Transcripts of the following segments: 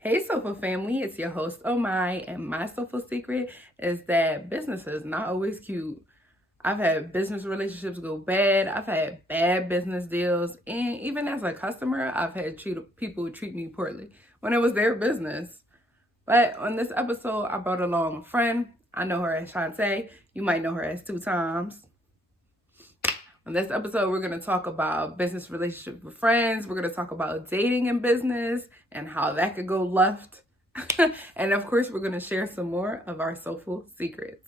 Hey, Soulful family, it's your host, Omai, and my Soulful secret is that business is not always cute. I've had business relationships go bad, I've had bad business deals, and even as a customer, I've had people treat me poorly when it was their business. But on this episode, I brought along a friend. I know her as Chante. You might know her as 2 Times. On this episode, we're going to talk about business relationships with friends. We're going to talk about dating in business and how that could go left. And of course, we're going to share some more of our soulful secrets.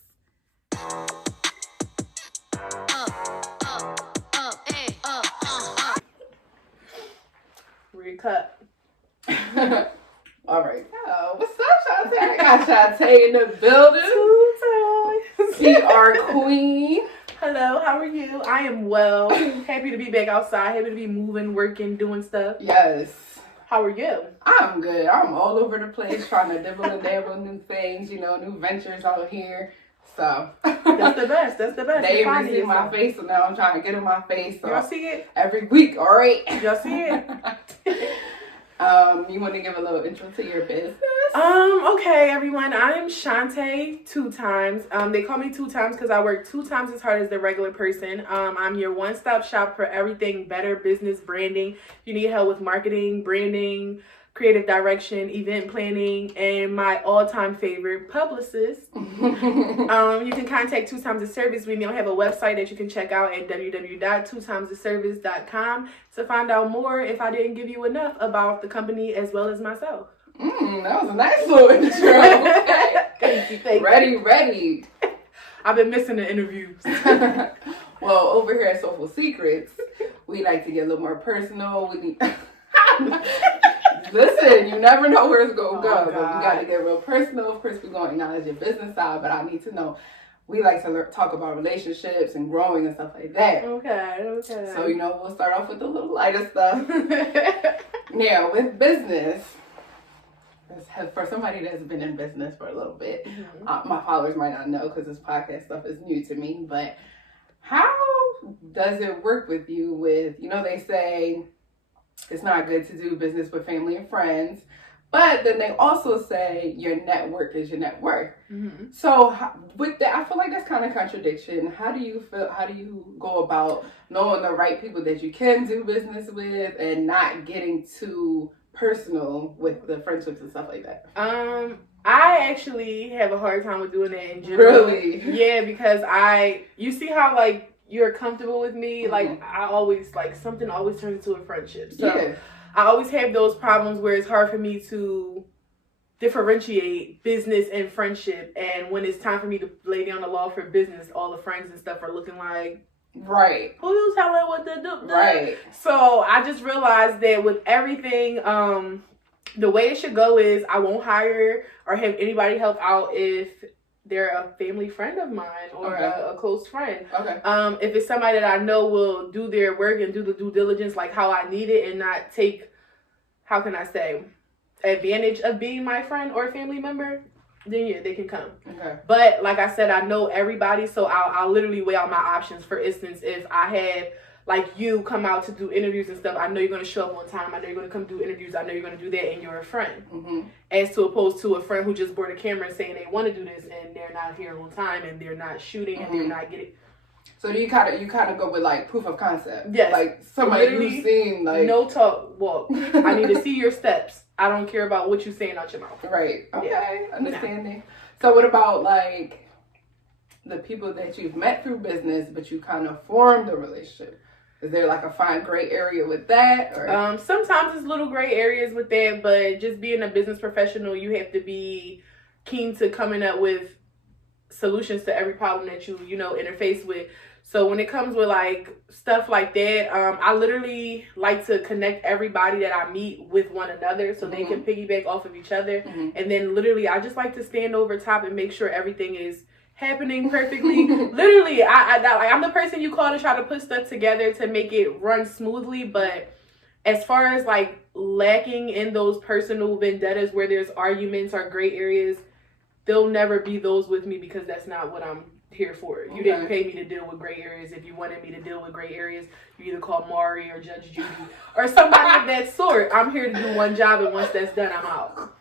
Recut. All right. Oh, what's up, Chante? I got Chante in the building. See our queen. Hello, how are you? I am well. Happy to be back outside. Happy to be moving, working, doing stuff. Yes. How are you? I'm good. I'm all over the place trying to dibble and dabble new things, new ventures out here. So That's the best. That's the best. They ain't see my face, so now I'm trying to get in my face. So y'all see it? Every week, all right? Y'all see it? You want to give a little intro to your business? Okay, everyone. I am Chante 2 Times. They call me 2 Times because I work 2 times as hard as the regular person. I'm your one-stop shop for everything better business branding. You need help with marketing, branding, creative direction, event planning, and my all-time favorite, publicist. You can contact 2 Times the Service. We now have a website that you can check out at www.2timestheservice.com to find out more if I didn't give you enough about the company as well as myself. That was a nice little intro. Thank you. Ready. I've been missing the interviews. Well, over here at Soulful Secrets, we like to get a little more personal. Listen, you never know where it's going to go. But we got to get real personal. Of course, we're going to acknowledge your business side, but I need to know. We like to talk about relationships and growing and stuff like that. Okay. So, we'll start off with a little lighter stuff. Now, with business, for somebody that's been in business for a little bit, my followers might not know because this podcast stuff is new to me, but how does it work with you with, they say it's not good to do business with family and friends, but then they also say your network is your net worth. So with that, I feel like that's kind of contradiction. How do you go about knowing the right people that you can do business with and not getting too personal with the friendships and stuff like that? I actually have a hard time with doing that in general. Really? Yeah, because you see how you're comfortable with me. I always something always turns into a friendship. So yeah. I always have those problems where it's hard for me to differentiate business and friendship. And when it's time for me to lay down the law for business, all the friends and stuff are looking like, right, who you telling what to do? Right. So I just realized that with everything, the way it should go is I won't hire or have anybody help out if they're a family friend of mine or a close friend. Okay. If it's somebody that I know will do their work and do the due diligence like how I need it and not take, how can I say, advantage of being my friend or family member, then yeah, they can come. Okay. But like I said, I know everybody, so I'll literally weigh out my options. For instance, if I had you come out to do interviews and stuff, I know you're going to show up on time. I know you're going to come do interviews. I know you're going to do that, and you're a friend. As to opposed to a friend who just bought a camera and saying they want to do this, and they're not here on time, and they're not shooting, and they're not getting. So you kind of go with proof of concept. Yes. Like somebody you've seen no talk, walk. I need to see your steps. I don't care about what you're saying out your mouth. Right. Okay. Yeah. Understanding. So what about the people that you've met through business, but you kind of formed a relationship? Is there a fine gray area with that? Or? Sometimes it's little gray areas with that, but just being a business professional, you have to be keen to coming up with solutions to every problem that you interface with. So when it comes with stuff like that, I literally like to connect everybody that I meet with one another so they can piggyback off of each other. And then literally I just like to stand over top and make sure everything is happening perfectly. Literally, I'm the person you call to try to put stuff together to make it run smoothly. But as far as lacking in those personal vendettas where there's arguments or gray areas, there'll never be those with me because that's not what I'm here for. You didn't pay me to deal with gray areas. If you wanted me to deal with gray areas, you either call Mari or Judge Judy or somebody of that sort. I'm here to do one job, and once that's done, I'm out.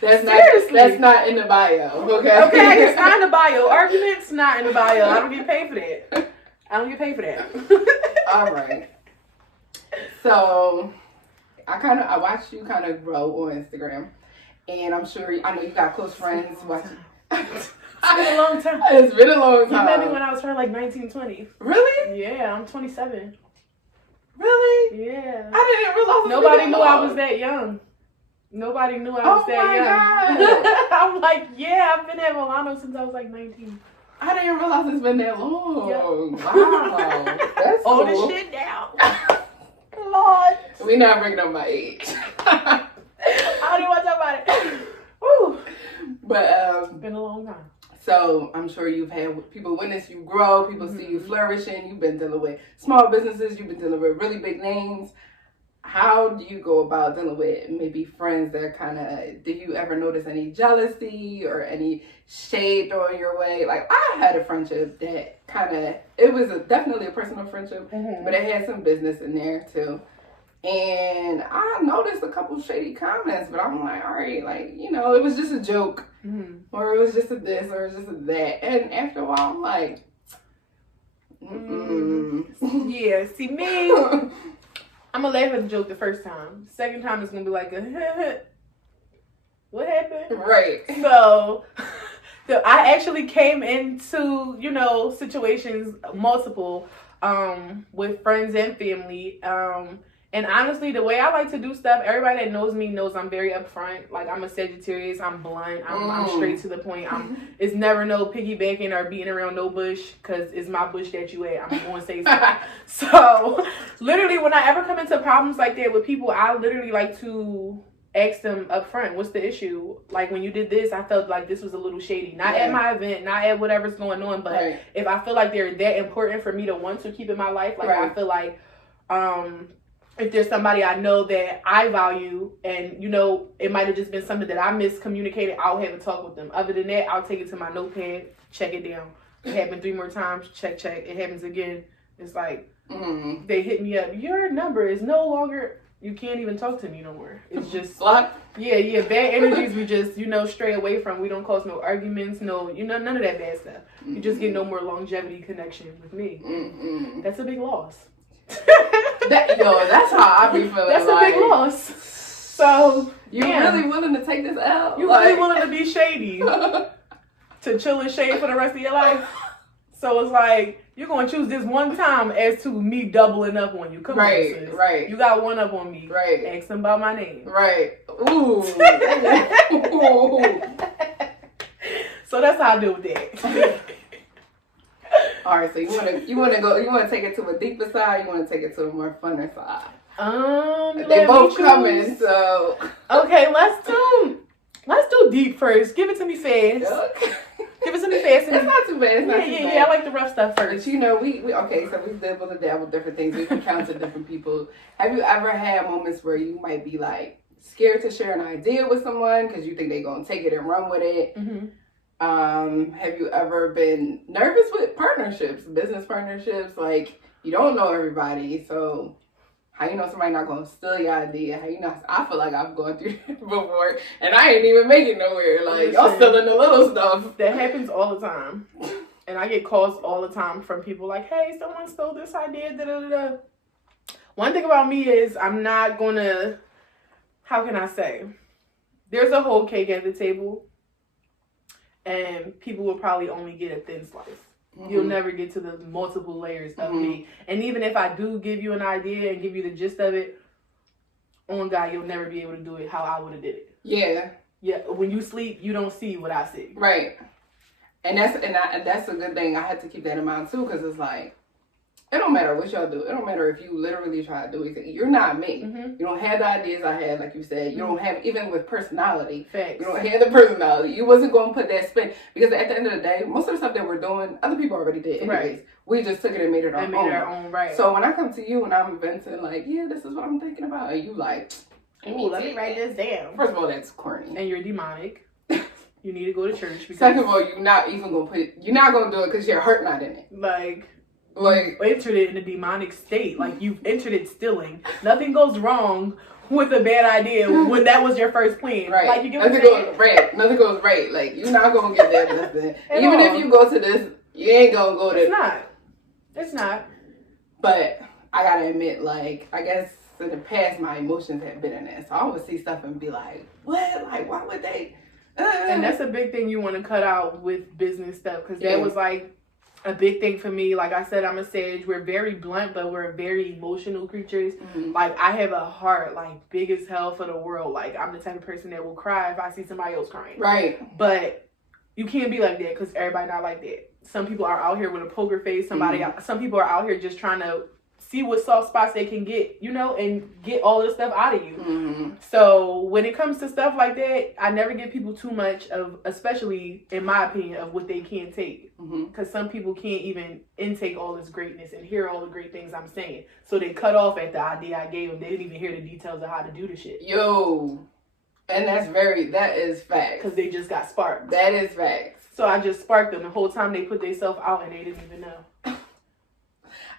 That's it. That's not in the bio. Okay. Okay, it's not in the bio. Arguments not in the bio. I don't get paid for that. All right. So I watched you kind of grow on Instagram, and I know you got close friends. It's been a long time. It's been a long time. You met me when I was probably like 19, 20. Really? Yeah, I'm 27. Really? Yeah. I didn't realize. Nobody knew I was that young. Nobody knew I was that young. God. I'm like, yeah, I've been at Milano since I was like 19. I didn't realize it's been that long. Yep. Wow. That's Hold cool. this shit down. Lord. We're not bringing up my age. I don't even want to talk about it. Woo. But It's been a long time. So I'm sure you've had people witness you grow, people see you flourishing. You've been dealing with small businesses, you've been dealing with really big names. How do you go about dealing with maybe friends that kind of, do you ever notice any jealousy or any shade thrown your way? Like, I had a friendship that kind of, it was definitely a personal friendship, but it had some business in there too. And I noticed a couple shady comments, but I'm like, all right, like, you know, it was just a joke, or it was just a this, or it was just a that. And after a while, I'm like, yeah, see me, I'm going to laugh at the joke the first time. Second time, it's going to be like what happened? Right. So I actually came into, you know, situations, multiple, with friends and family, and honestly, the way I like to do stuff, everybody that knows me knows I'm very upfront. Like, I'm a Sagittarius, I'm blunt, I'm straight to the point. It's never no piggybacking or beating around no bush, because it's my bush that you at. I'm going to say something. So, literally, when I ever come into problems like that with people, I literally like to ask them up front, what's the issue? Like, when you did this, I felt like this was a little shady. Not at my event, not at whatever's going on, but if I feel like they're that important for me to want to keep in my life, like, I feel like, if there's somebody I know that I value and, you know, it might have just been something that I miscommunicated, I'll have a talk with them. Other than that, I'll take it to my notepad, check it down. It happened 3 more times, check. It happens again. It's like, they hit me up. Your number is no longer, you can't even talk to me no more. It's just, yeah, bad energies we just, you know, stray away from. We don't cause no arguments, no, you know, none of that bad stuff. You just get no more longevity connection with me. That's a big loss. That's how I be feeling. That's a big loss. So you're really willing to take this out? You're really willing to be shady to chill and shade for the rest of your life. So it's like you're gonna choose this one time as to me doubling up on you. Come on, sis. Right. You got one up on me. Right. Ask them about my name. Right. Ooh. So that's how I deal with that. All right, so you want to take it to a deeper side, you want to take it to a more funner side. They both coming, so okay, let's do deep first. Give it to me fast. Okay. Give it to me fast. It's not too bad. It's not too bad. Yeah. I like the rough stuff first. But you know, we okay. So we've dabbled with different things. We've encountered different people. Have you ever had moments where you might be like scared to share an idea with someone because you think they're gonna take it and run with it? Have you ever been nervous with partnerships, business partnerships? Like, you don't know everybody, so how you know somebody not gonna steal your idea? How you know? I feel like I've gone through that before, and I ain't even make it nowhere. Like, y'all stealing the little stuff. That happens all the time, and I get calls all the time from people like, "Hey, someone stole this idea." Da da da. One thing about me is I'm not gonna. How can I say? There's a whole cake at the table. And people will probably only get a thin slice. You'll never get to the multiple layers of me. And even if I do give you an idea and give you the gist of it, on God, you'll never be able to do it how I would have did it. Yeah. When you sleep, you don't see what I see. Right. And that's a good thing. I had to keep that in mind too, because it's like, it don't matter what y'all do. It don't matter if you literally try to do anything. You're not me. You don't have the ideas I had, like you said. You don't have, even with personality. Facts. You don't have the personality. You wasn't going to put that spin. Because at the end of the day, most of the stuff that we're doing, other people already did anyways. Right. We just took it and made it our own. Right. So when I come to you and I'm venting, like, yeah, this is what I'm thinking about. And you like, ooh, let me write this down. First of all, that's corny. And you're demonic. You need to go to church. Second of all, you're not going to do it because your heart not in it. Like, you entered it in a demonic state. Like, you've entered it stealing. Nothing goes wrong with a bad idea when that was your first plan. Right. Like, you get nothing goes right. Nothing goes right. Like, you're not going to get that blessing. Even if you go to this, you ain't going to go to... It's not. But I got to admit, like, I guess in the past, my emotions have been in there. So I would see stuff and be like, what? Like, why would they... And that's a big thing you want to cut out with business stuff. Because that was, like, a big thing for me. Like I said, I'm a sage. We're very blunt, but we're very emotional creatures. Mm-hmm. Like, I have a heart, like, big as hell for the world. Like, I'm the type of person that will cry if I see somebody else crying. Right. But you can't be like that because everybody not like that. Some people are out here with a poker face. Some people are out here just trying to see what soft spots they can get, you know, and get all of the stuff out of you. Mm-hmm. So when it comes to stuff like that, I never give people too much of, especially in my opinion, of what they can't take. Because some people can't even intake all this greatness and hear all the great things I'm saying. So they cut off at the idea I gave them. They didn't even hear the details of how to do the shit. Yo, and that is facts. Because they just got sparked. That is facts. So I just sparked them the whole time they put themselves out and they didn't even know.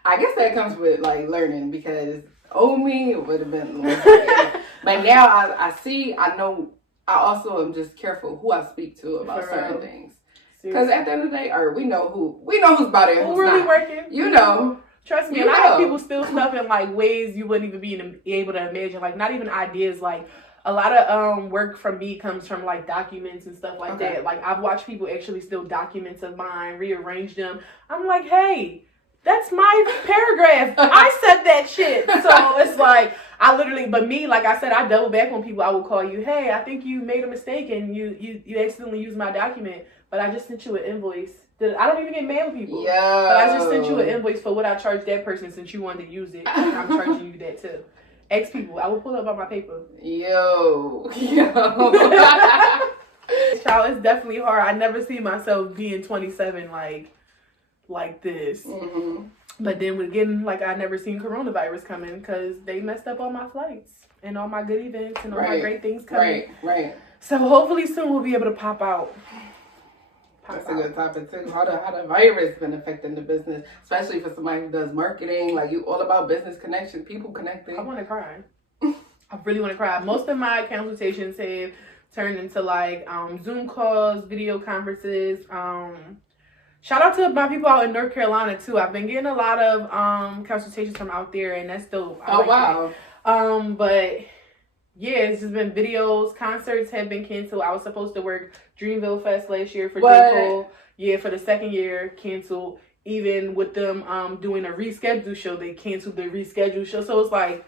I guess that comes with, like, learning, because old me would have been but now I know, I also am just careful who I speak to about certain things. Because at the end of the day, we know who's about it and who's really not. Working. You know. Trust me, and I have people steal stuff in, like, ways you wouldn't even be able to imagine. Like, not even ideas, like, a lot of work from me comes from, like, documents and stuff like that. Like, I've watched people actually steal documents of mine, rearrange them. I'm like, hey, that's my paragraph. I said that shit. So it's like, but me, like I said, I double back on people. I will call you, hey, I think you made a mistake and you accidentally used my document, but I just sent you an invoice. I don't even get mad with people. Yeah. But I just sent you an invoice for what I charged that person since you wanted to use it. And I'm charging you that too. Ex people, I will pull up on my paper. Yo. Child, it's definitely hard. I never see myself being 27 like this. Mm-hmm. But then again, like, I never seen coronavirus coming because they messed up all my flights and all my good events and all my great things coming. Right. So hopefully soon we'll be able to pop out. That's a good topic too. How the virus been affecting the business, especially for somebody who does marketing. Like, you all about business connection, people connecting. I want to cry. I really want to cry. Most of my consultations have turned into, like, Zoom calls, video conferences. Shout out to my people out in North Carolina too. I've been getting a lot of consultations from out there, and that's dope. Wow. But yeah, it's just been videos. Concerts have been canceled. I was supposed to work Dreamville Fest last year for J. Cole. Yeah, for the second year, canceled. Even with them doing a rescheduled show, they canceled the rescheduled show. So it's like,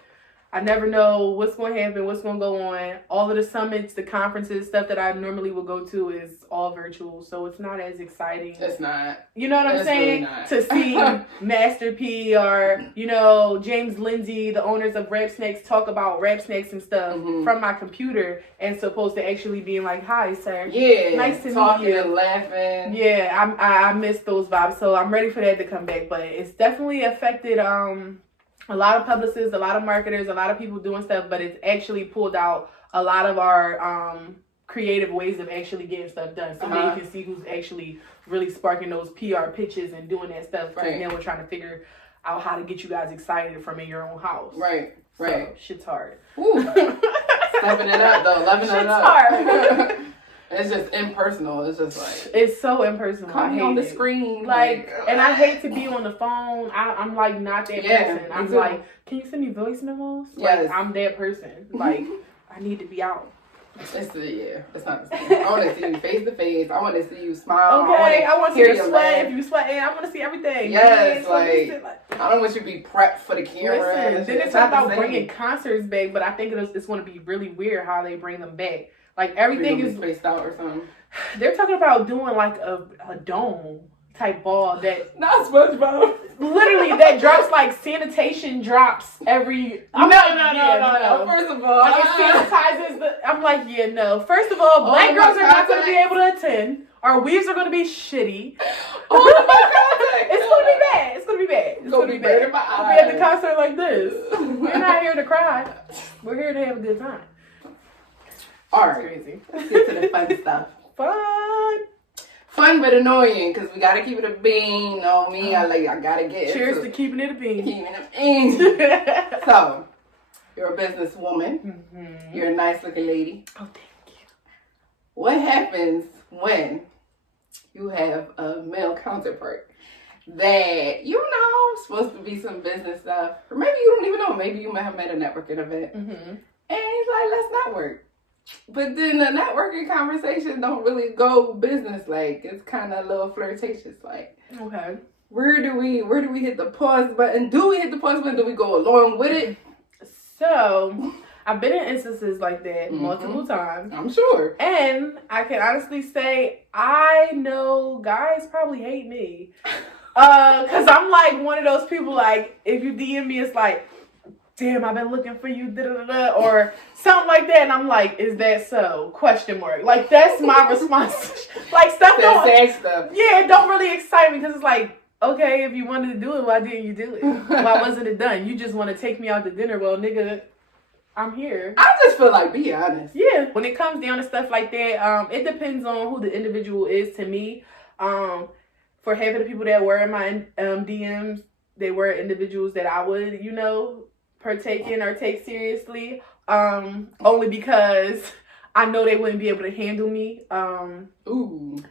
I never know what's going to happen, what's going to go on. All of the summits, the conferences, stuff that I normally would go to is all virtual. So it's not as exciting. It's not. You know what I'm saying? Really to see Master P or, you know, James Lindsay, the owners of Rap Snacks, talk about Rap Snacks and stuff from my computer, and supposed to actually being like, hi, sir. Yeah. Nice to meet you. Talking and laughing. Yeah, I miss those vibes. So I'm ready for that to come back. But it's definitely affected a lot of publicists, a lot of marketers, a lot of people doing stuff, but it's actually pulled out a lot of our creative ways of actually getting stuff done. So now you can see who's actually really sparking those PR pitches and doing that stuff. Right. Now we're trying to figure out how to get you guys excited from in your own house. Right. So, shit's hard. Ooh. Stepping it up, though. Loving it up. Shit's hard. It's just impersonal. It's just like, it's so impersonal. Call me on the screen. Like, and I hate to be on the phone. I'm like not that person. I'm like, can you send me voice memos? Yes. Like, I'm that person. Like, I need to be out. It's not the same. I want to see you face to face. I want to see you smile. Okay, I want to see you sweat. If you sweating, I want to see everything. Yes, I don't want you to be prepped for the camera. Listen, then it's about bringing concerts back, but I think it's going to be really weird how they bring them back. Like, everything is spaced out or something. They're talking about doing like a dome type ball that not SpongeBob. Literally, that drops like sanitation drops every. No. First of all, like, it sanitizes I'm like, yeah, no. First of all, black girls are not going to be able to attend. Our weaves are going to be shitty. Oh my God! It's going to be bad. It's going to be bad. It's going to be bad. I'll be at the concert like this. We're not here to cry. We're here to have a good time. All right, crazy. Let's get to the fun stuff. Fun but annoying, because we gotta keep it a bean on me. I gotta get cheers to keeping it a bean. Keeping it a bean. So, You're a businesswoman. Mm-hmm. You're a nice looking lady. Oh, thank you. What happens when you have a male counterpart that, supposed to be some business stuff, or maybe you don't even know, maybe you might have met a networking event, Mm-hmm. and he's like, let's network. But then the networking conversation don't really go business like. It's kind of a little flirtatious like. Okay. Where do we hit the pause button? Do we hit the pause button? Do we go along with it? So, I've been in instances like that multiple times. I'm sure. And I can honestly say, I know guys probably hate me. Because I'm like one of those people, like, if you DM me, it's like, damn, I've been looking for you, da-da-da-da, or something like that. And I'm like, is that so? Question mark. Like, that's my response. Like, stuff that sad stuff. Yeah, it don't really excite me because it's like, okay, if you wanted to do it, why didn't you do it? Why wasn't it done? You just want to take me out to dinner. Well, nigga, I'm here. I just feel like, be honest. Yeah. When it comes down to stuff like that, it depends on who the individual is to me. For half of the people that were in my DMs, they were individuals that I would, partake in or take seriously. Only because I know they wouldn't be able to handle me. Ooh.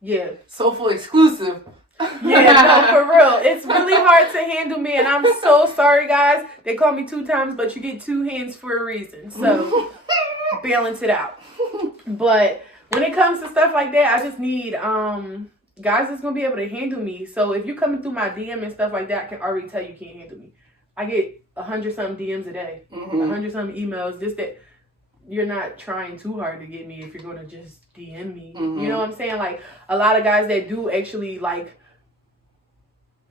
Yeah. Soulful exclusive. Yeah, no, for real. It's really hard to handle me, and I'm so sorry, guys. They call me 2 times, but you get 2 hands for a reason. So, balance it out. But when it comes to stuff like that, I just need guys that's going to be able to handle me. So, if you're coming through my DM and stuff like that, I can already tell you can't handle me. I get 100-something DMs a day, 100-something emails, this, that. You're not trying too hard to get me if you're going to just DM me. You know what I'm saying? Like, a lot of guys that do actually, like,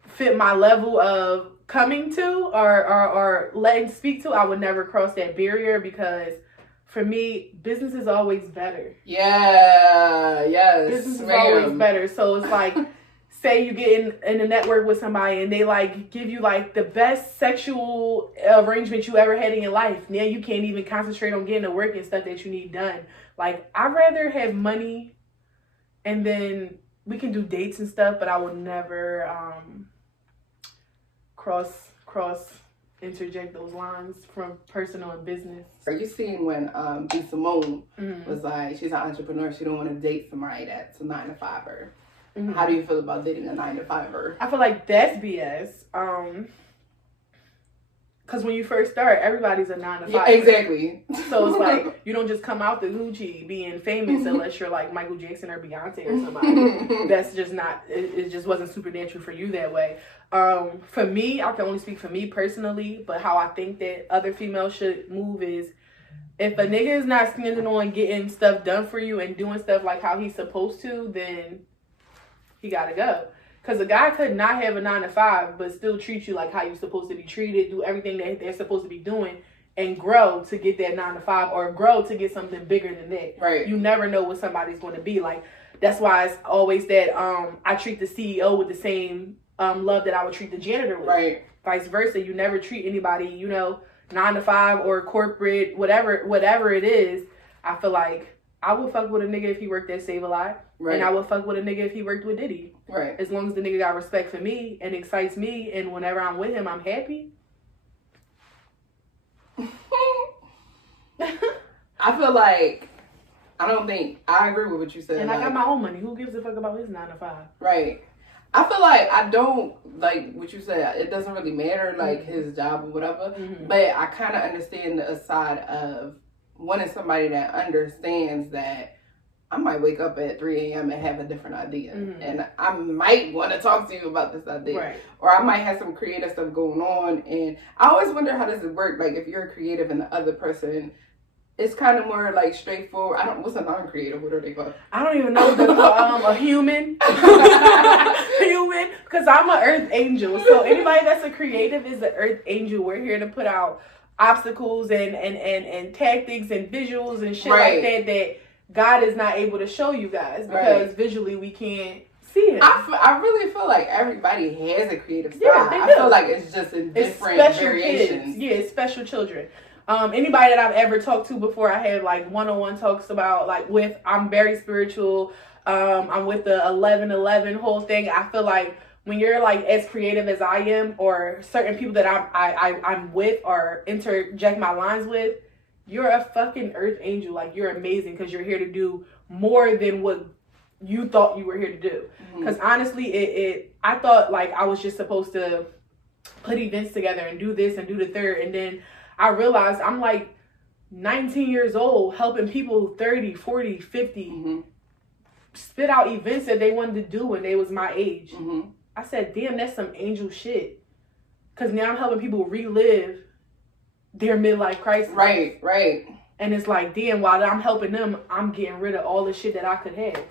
fit my level of coming to or letting speak to, I would never cross that barrier because for me, business is always better. Yeah, yes. Business is always better. So it's like, say you get in a network with somebody and they like give you like the best sexual arrangement you ever had in your life. Now you can't even concentrate on getting to work and stuff that you need done. Like, I'd rather have money and then we can do dates and stuff, but I would never cross interject those lines from personal and business. Are you seeing when B. Simone was like, she's an entrepreneur, she don't want to date somebody that's a 9-to-5er? How do you feel about dating a 9-to-5er? I feel like that's BS. Because when you first start, everybody's a 9-to-5. Yeah, exactly. So it's like, you don't just come out the Gucci being famous unless you're like Michael Jackson or Beyonce or somebody. That's just not, it just wasn't supernatural for you that way. For me, I can only speak for me personally, but how I think that other females should move is, if a nigga is not standing on getting stuff done for you and doing stuff like how he's supposed to, then he gotta go. Because a guy could not have a 9-to-5, but still treat you like how you're supposed to be treated, do everything that they're supposed to be doing, and grow to get that 9-to-5 or grow to get something bigger than that. Right. You never know what somebody's going to be. Like, that's why it's always that I treat the CEO with the same love that I would treat the janitor with. Right. Vice versa. You never treat anybody, 9-to-5 or corporate, whatever it is. I feel like I would fuck with a nigga if he worked at Save-A-Lot. Right. And I would fuck with a nigga if he worked with Diddy. Right. As long as the nigga got respect for me and excites me, and whenever I'm with him, I'm happy. I feel like, I agree with what you said. And I got my own money. Who gives a fuck about his 9-to-5? Right. I feel like I don't, like what you said, it doesn't really matter, like, his job or whatever. But I kind of understand the side of wanting somebody that understands that I might wake up at 3 a.m. and have a different idea. And I might want to talk to you about this idea. Right. Or I might have some creative stuff going on. And I always wonder, how does it work? Like, if you're a creative and the other person, it's kind of more like straightforward. What's a non-creative? What are they called? I don't even know. A human. Human. Because I'm an earth angel. So anybody that's a creative is an earth angel. We're here to put out obstacles and tactics and visuals and shit like that God is not able to show you guys because visually we can't see it. I really feel like everybody has a creative side. Yeah, they do. I feel like it's just in different variations. Kids. Yeah, it's special children. Anybody that I've ever talked to before, I had like one-on-one talks about, like, I'm very spiritual. I'm with the 11-11 whole thing. I feel like when you're like as creative as I am, or certain people that I'm with or interject my lines with, you're a fucking earth angel. Like, you're amazing because you're here to do more than what you thought you were here to do. Because honestly, I thought like I was just supposed to put events together and do this and do the third, and then I realized I'm like 19 years old helping people 30, 40, 50 spit out events that they wanted to do when they was my age. I said, damn, that's some angel shit. Because now I'm helping people relive their midlife crisis. Right. And it's like, damn, while I'm helping them, I'm getting rid of all the shit that I could have.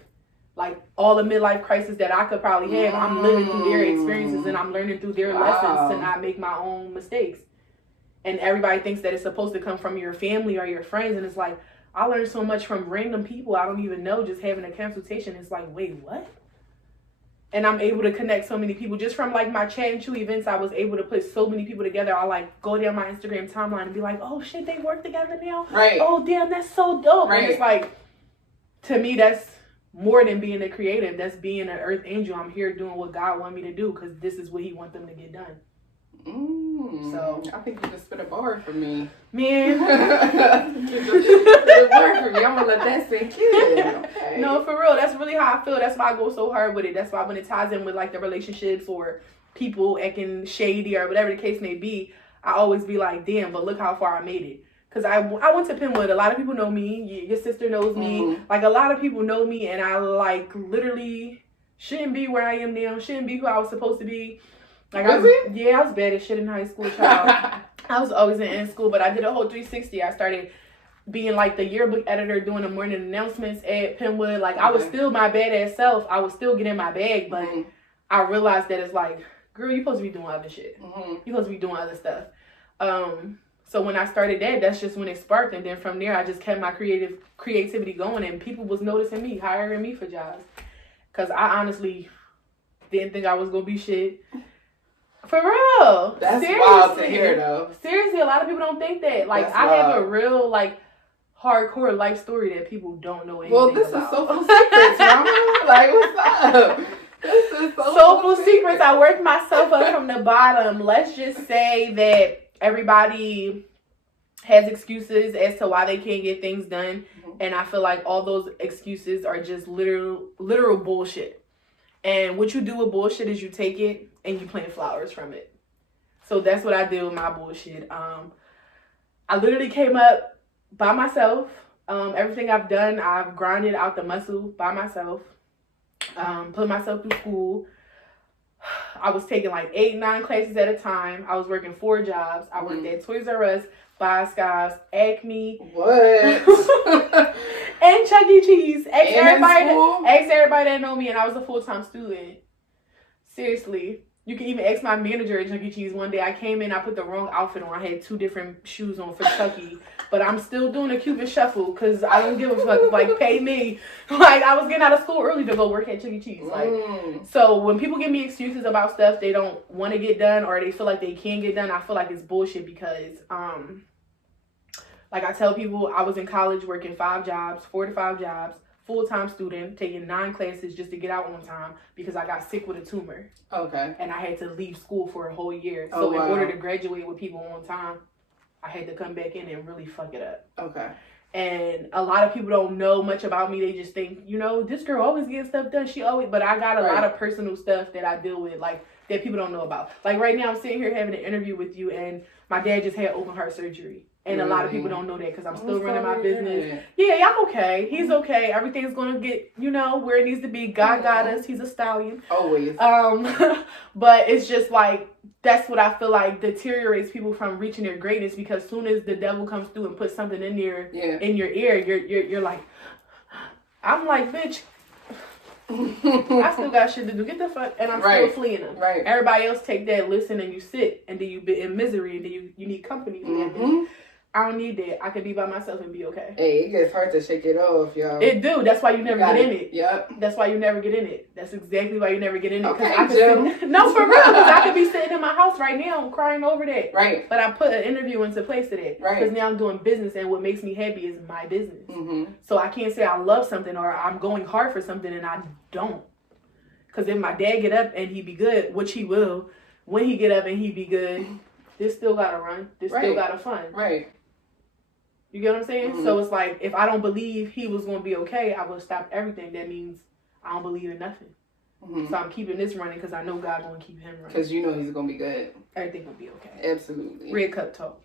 Like, all the midlife crisis that I could probably have, I'm living through their experiences and I'm learning through their lessons to not make my own mistakes. And everybody thinks that it's supposed to come from your family or your friends. And it's like, I learned so much from random people I don't even know, just having a consultation. It's like, wait, what? And I'm able to connect so many people. Just from like my Chat and Chew events, I was able to put so many people together. I like go down my Instagram timeline and be like, oh shit, they work together now? Right. Oh damn, that's so dope. Right. And it's like, to me, that's more than being a creative. That's being an earth angel. I'm here doing what God want me to do because this is what he want them to get done. So I think you just spit a bar for me. Man. You just spit a bar for me. I'm gonna let that sink in. Okay. No, for real. That's really how I feel. That's why I go so hard with it. That's why when it ties in with like the relationships or people acting shady or whatever the case may be, I always be like, damn, but look how far I made it. Because I went to Penwood. A lot of people know me. Your sister knows me. Like, a lot of people know me, and I like literally shouldn't be where I am now. Shouldn't be who I was supposed to be. Like, I was bad as shit in high school, child. I was always in school, but I did a whole 360. I started being like the yearbook editor, doing the morning announcements at Penwood. Like, I was still my badass self. I was still getting my bag, but I realized that it's like, girl, you're supposed to be doing other shit. You're supposed to be doing other stuff. So when I started that, that's just when it sparked. And then from there, I just kept my creativity going, and people was noticing me, hiring me for jobs. Because I honestly didn't think I was going to be shit. For real. That's seriously. Wild to hear, though. Seriously, a lot of people don't think that. Like, That's I wild. have a real, like, hardcore life story that people don't know anything Well, this about. is Soulful Secrets, mama. Like, what's up? This is Soulful Secrets. I worked myself up from the bottom. Let's just say that everybody has excuses as to why they can't get things done. And I feel like all those excuses are just literal bullshit. And what you do with bullshit is you take it and you plant flowers from it. So that's what I did with my bullshit. I literally came up by myself. Everything I've done, I've grinded out the muscle by myself. Put myself through school. I was taking like 8-9 classes at a time. I was working 4 jobs. I worked at Toys R Us, Five Skies, Acme. What? And Chuck E. Cheese. Ask school? everybody that know me, and I was a full-time student. Seriously. You can even ask my manager at Chuck E. Cheese. One day I came in, I put the wrong outfit on. I had 2 different shoes on for Chucky. But I'm still doing a Cupid shuffle because I don't give a fuck. Like, pay me. Like, I was getting out of school early to go work at Chuck E. Cheese. Like, so when people give me excuses about stuff they don't want to get done or they feel like they can't get done, I feel like it's bullshit because, like I tell people, I was in college working 4 to 5 jobs, full-time student, taking 9 classes just to get out on time because I got sick with a tumor. Okay. And I had to leave school for a whole year. So in order to graduate with people on time, I had to come back in and really fuck it up. Okay. And a lot of people don't know much about me. They just think, you know, this girl always gets stuff done. But I got a lot of personal stuff that I deal with, like, that people don't know about. Like, right now I'm sitting here having an interview with you, and my dad just had open heart surgery. And a lot of people don't know that because I'm still running my business. Yeah, I'm okay. He's okay. Everything's going to get, you know, where it needs to be. God got us. He's a stallion. Always. But it's just like, that's what I feel like deteriorates people from reaching their greatness because as soon as the devil comes through and puts something in your ear, you're like, I'm like, bitch, I still got shit to do. Get the fuck, and I'm still fleeing them. Right. Everybody else take that, listen, and you sit, and then you be in misery, and then you need company for that bitch. I don't need that. I can be by myself and be okay. Hey, it gets hard to shake it off, y'all. It do. That's why you never get in it. Yep. That's why you never get in it. That's exactly why you never get in it. Okay, No, for real. Because I could be sitting in my house right now crying over that. Right. But I put an interview into place to that. Right. Because now I'm doing business, and what makes me happy is my business. So I can't say I love something or I'm going hard for something and I don't. Because if my dad get up and he be good, which he will, when he get up and he be good, this still gotta run. This still gotta fund. Right. You get what I'm saying? So it's like, if I don't believe he was going to be okay, I will stop everything. That means I don't believe in nothing. So I'm keeping this running because I know God going to keep him running. Because you know he's going to be good. Everything going to be okay. Absolutely. Red cup talk.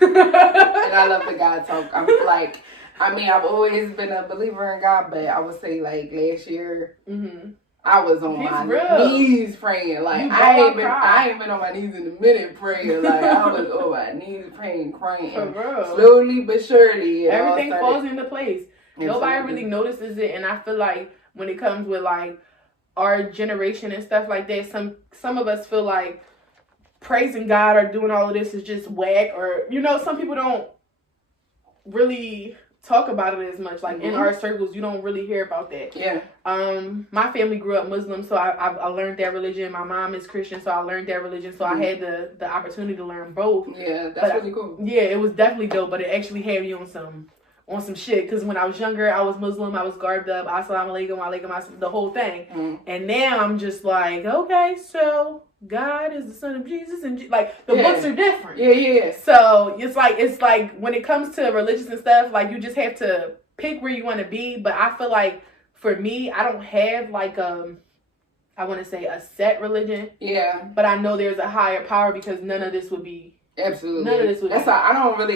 And I love the God talk. I'm like, I mean, I've always been a believer in God, but I would say like last year, I was on my knees praying. Like I ain't been on my knees in a minute praying. Like I was on my knees praying, crying. Slowly but surely, everything falls into place. Nobody really notices it, and I feel like when it comes with like our generation and stuff like that, some of us feel like praising God or doing all of this is just whack, or some people don't really talk about it as much. Like in our circles, you don't really hear about that. Yeah. My family grew up Muslim, so I learned that religion. My mom is Christian, so I learned that religion. So I had the opportunity to learn both. Yeah, that's really cool. Yeah, it was definitely dope, but it actually had me on some shit. Because when I was younger, I was Muslim. I was garbed up. Assalamu alaikum, the whole thing. And now I'm just like, okay, so God is the son of Jesus, and like the books are different. Yeah. So it's like when it comes to religious and stuff, like you just have to pick where you want to be. But I feel like for me, I don't have like I want to say a set religion. Yeah. But I know there's a higher power because none of this would be. Absolutely. None of this would. That's why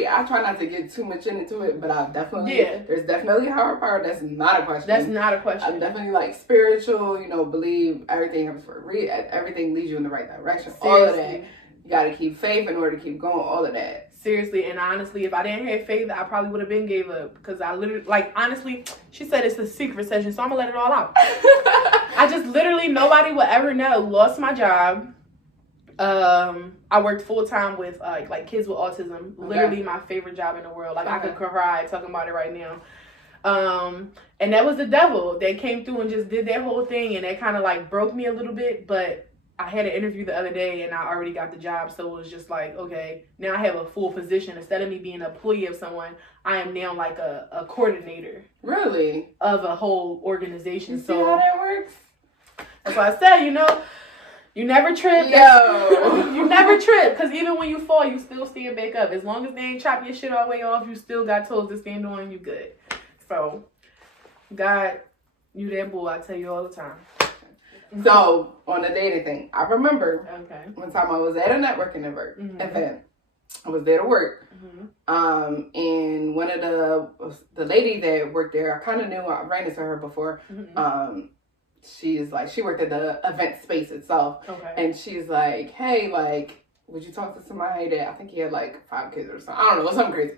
I try not to get too much into it, but I definitely there's definitely a higher power. That's not a question. That's not a question. I'm definitely like spiritual. Believe everything happens for a reason. Everything leads you in the right direction. Seriously. All of that. You got to keep faith in order to keep going. All of that. Seriously, and honestly, if I didn't have faith, I probably would have been gave up because I literally, like, honestly, she said it's a secret session, so I'm gonna let it all out. I just literally nobody will ever know. Lost my job. I worked full time with like kids with autism. Literally my favorite job in the world. Like I could cry talking about it right now. And that was the devil that came through and just did that whole thing, and that kind of like broke me a little bit. But I had an interview the other day and I already got the job, so it was just like, okay, now I have a full position. Instead of me being an employee of someone, I am now like a coordinator. Really? Of a whole organization. You see how that works? That's why I said, you never trip. Yo. You never trip. Because even when you fall, you still stand back up. As long as they ain't chop your shit all the way off, you still got toes to stand on, you good. So, God, you that boy, I tell you all the time. So, on the dating thing, I remember one time I was at a networking event. I was there to work. And one of the lady that worked there, I kind of knew, I ran into her before. She's like, she worked at the event space itself. And she's like, hey, like, would you talk to somebody that, I think he had like 5 kids or something. I don't know, something crazy.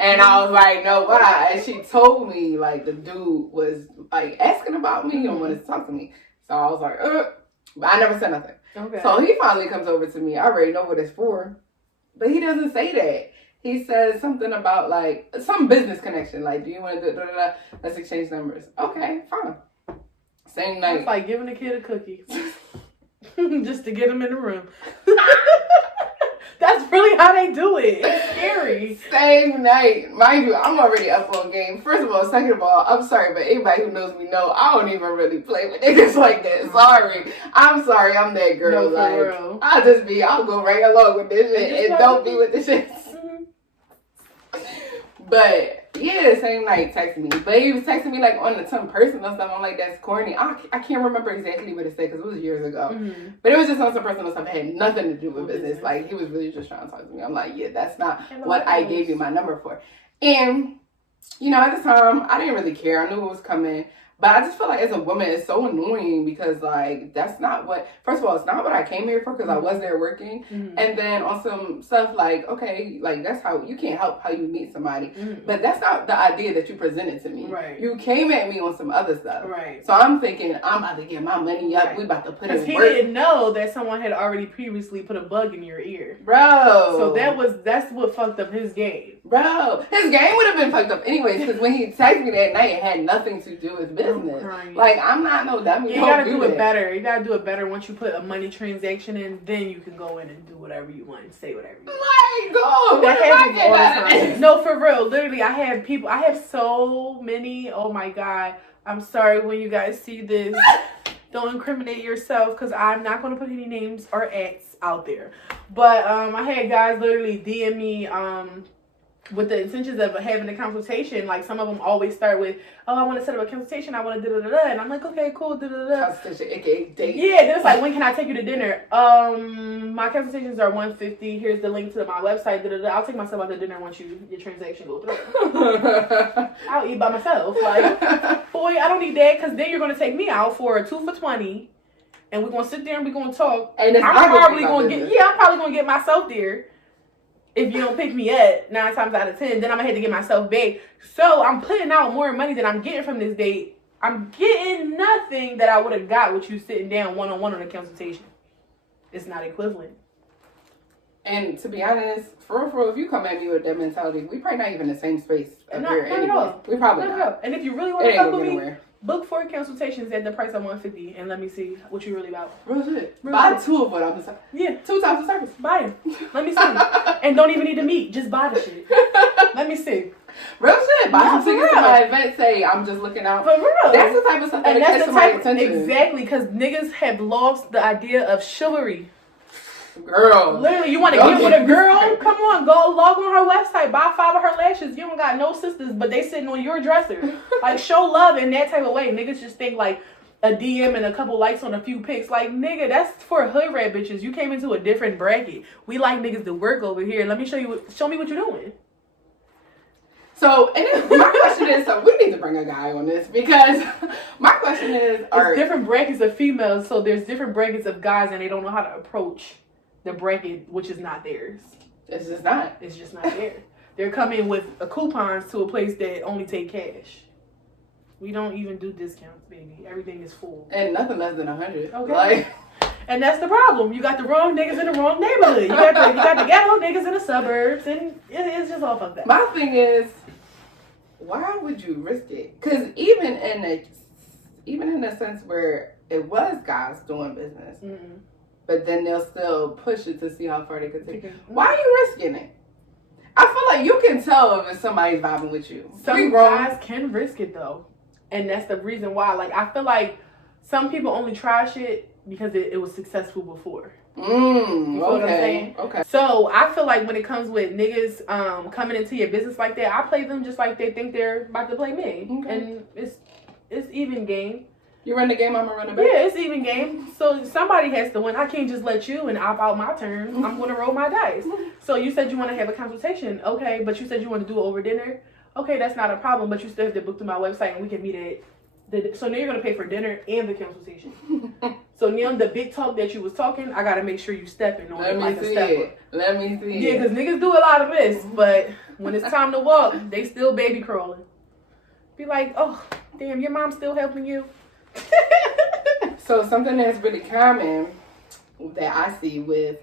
And I was like, no, why? And she told me, like, the dude was like asking about me and wanted to talk to me. So I was like, but I never said nothing. So he finally comes over to me. I already know what it's for. But he doesn't say that. He says something about like some business connection. Like, do you want to do let's exchange numbers. Okay, fine. Same night. It's like giving a kid a cookie. Just to get him in the room. That's really how they do it. It's scary. Same night. Mind you, I'm already up on game. First of all, second of all, I'm sorry, but anybody who knows me know I don't even really play with niggas like that. Sorry. I'm sorry, I'm that girl. No, like, real. I'll go right along with this shit and don't be with the shit. But yeah, same night texting me. But he was texting me like on some personal stuff. I'm like, that's corny. I can't remember exactly what it said because it was years ago. But it was just on some personal stuff. It had nothing to do with business. Like, he was really just trying to talk to me. I'm like, yeah, that's not what I gave you my number for. And, at the time, I didn't really care. I knew it was coming. But I just feel like as a woman, it's so annoying because, like, that's not what... First of all, it's not what I came here for because I was there working. And then on some stuff like, okay, like, that's how... You can't help how you meet somebody. But that's not the idea that you presented to me. Right. You came at me on some other stuff. Right. So I'm thinking, I'm about to get my money up. Right. We about to put in work. Because he didn't know that someone had already previously put a bug in your ear. Bro. So that's what fucked up his game. Bro, his game would have been fucked up anyways because when he texted me that night, it had nothing to do with business. Like, I'm not no dummy. You gotta do it better. You gotta do it better once you put a money transaction in. Then you can go in and do whatever you want and say whatever you want. Like, go. That happens all the time. No, for real. Literally, I have so many. Oh my God. I'm sorry when you guys see this. Don't incriminate yourself, because I'm not going to put any names or acts out there. But I had guys literally DM me with the intentions of having a consultation. Like, some of them always start with, oh, I want to set up a consultation, I want to da-da-da-da. And I'm like, okay, cool, da-da-da-da. Consultation, a.k.a. date. Yeah, then it's like, when can I take you to dinner? My consultations are $150. Here's the link to my website. Da-da-da. I'll take myself out to dinner once your transaction go through. I'll eat by myself. Like, boy, I don't need that, because then you're going to take me out for a 2 for $20. And we're going to sit there and we're going to talk. And I'm probably going to get myself there. If you don't pick me up 9 times out of 10, then I'm going to have to get myself back. So I'm putting out more money than I'm getting from this date. I'm getting nothing that I would have got with you sitting down one-on-one on a consultation. It's not equivalent. And to be honest, for real, if you come at me with that mentality, we probably not even in the same space. Not at all. We probably not. And if you really want to fuck with me, book 4 consultations at the price of $150, and let me see what you really about. Real shit. Buy 2 of what I'm just yeah, 2 times the service. Buy them. Let me see. And don't even need to meet. Just buy the shit. Let me see. Real shit. Buy some tickets to my event. Say I'm just looking out. For real. That's the type of stuff that catches somebody's attention. Exactly, because niggas have lost the idea of chivalry. Girl. Literally, you want to get with a girl? Come on, go log on her website, buy 5 of her lashes. You don't got no sisters, but they sitting on your dresser. Like, show love in that type of way. Niggas just think like a DM and a couple likes on a few pics. Like, nigga, that's for hood rat bitches. You came into a different bracket. We like niggas to work over here. Let me show me what you're doing. So, and then my question is, so we need to bring a guy on this, because my question is, there's different brackets of females, so there's different brackets of guys, and they don't know how to approach the bracket, which is not theirs. It's just not. It's just not there. They're coming with coupons to a place that only take cash. We don't even do discounts, baby. Everything is full. And nothing less than 100. Okay. Like, and that's the problem. You got the wrong niggas in the wrong neighborhood. You got the ghetto niggas in the suburbs, and it's just all fucked up. My thing is, why would you risk it? Because even in a sense where it was guys doing business, but then they'll still push it to see how far they could take it. Why are you risking it? I feel like you can tell if somebody's vibing with you. Some guys can risk it though, and that's the reason why. Like, I feel like some people only try shit because it was successful before. You know what I'm saying? Okay. So I feel like when it comes with niggas coming into your business like that, I play them just like they think they're about to play me, and it's even game. You run the game, I'm gonna run the back. Yeah, it's even game. So somebody has to win. I can't just let you and opt out my turn. I'm gonna roll my dice. So you said you want to have a consultation, okay? But you said you want to do it over dinner, okay? That's not a problem. But you still have to book through my website, and we can meet at. So now you're gonna pay for dinner and the consultation. So now the big talk that you was talking, I gotta make sure you stepping on it like a stepper. Let me see. Yeah, because niggas do a lot of this, but when it's time to walk, they still baby crawling. Be like, oh, damn, your mom's still helping you. So something that's really common that I see with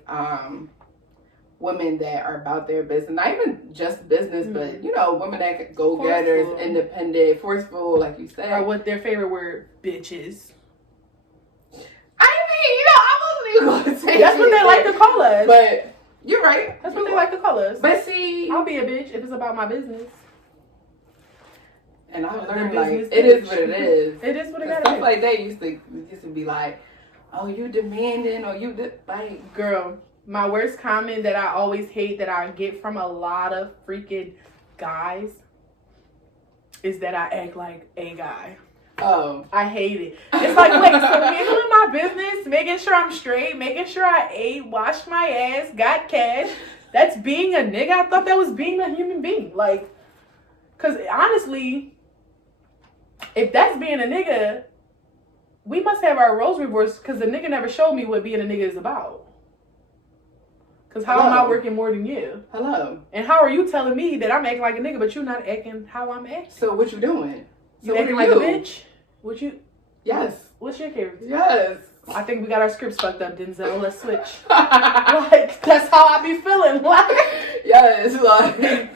women that are about their business, not even just business, but women that go-getters, independent, forceful, like you said. Or what their favorite word, bitches. I mean, I wasn't even going to say that's what they like to call us. But you're right. That's what they like to call us. But see, I'll be a bitch if it's about my business. And I learned, like, it is what it is. It is what it gotta stuff be. like that used to be like, oh, you demanding, or you like. Girl, my worst comment that I always hate that I get from a lot of freaking guys is that I act like a guy. Oh. I hate it. It's like, wait, so handling my business, making sure I'm straight, making sure I ate, washed my ass, got cash, that's being a nigga? I thought that was being a human being. Like, because honestly, if that's being a nigga, we must have our roles reversed, because the nigga never showed me what being a nigga is about. Because how am I working more than you? Hello. And how are you telling me that I'm acting like a nigga, but you're not acting how I'm acting? So what you doing? You acting like a bitch? What you? Yes. What's your character? Yes. I think we got our scripts fucked up, Denzel. Let's switch. Like, that's how I be feeling. Like, yes, like.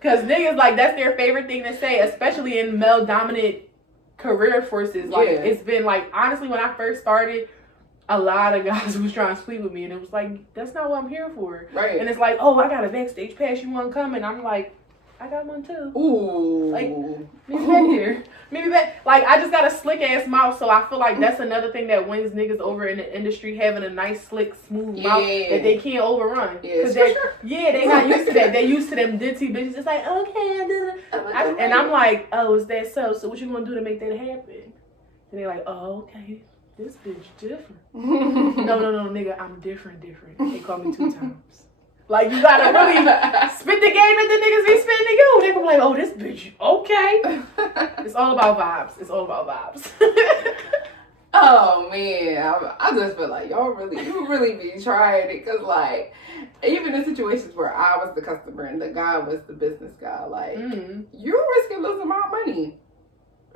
Because niggas, like, that's their favorite thing to say, especially in male-dominant career forces. Like, it's been, like, honestly, when I first started, a lot of guys was trying to sleep with me, and it was like, that's not what I'm here for. Right. And it's like, oh, I got a backstage pass, you want to come? And I'm like, I got one too. Ooh. Like, meet me back here. Meet me back. Like, I just got a slick ass mouth, so I feel like that's another thing that wins niggas over in the industry, having a nice, slick, smooth mouth that they can't overrun. Yeah, they not used to that. They used to them ditty bitches. It's like, okay, and I'm like, oh, is that so? So what you gonna do to make that happen? And they're like, oh, okay, this bitch different. No, nigga, I'm different. They call me 2 times. Like, you gotta really spit the game that the niggas be spitting to you. They gonna be like, oh, this bitch, okay. It's all about vibes. Oh, man. I just feel like you really be trying it. Because, like, even in situations where I was the customer and the guy was the business guy, like, you're risking losing my money.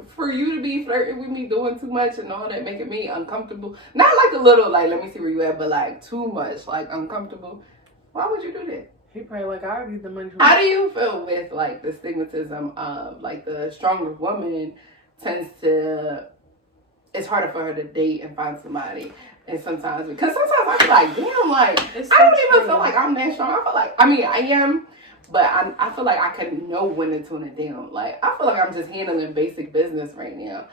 For you to be flirting with me, doing too much and all that, making me uncomfortable. Not like a little, like, let me see where you at, but, like, too much, like, uncomfortable. Why would you do that? He probably like, I need the money from How do you feel with, like, the stigmatism of, like, the stronger woman tends to, it's harder for her to date and find somebody. And sometimes I feel like, damn, like, I don't even feel like I'm that strong. I feel like, I mean, I am, but I feel like I can know when to tune it down. Like, I feel like I'm just handling basic business right now.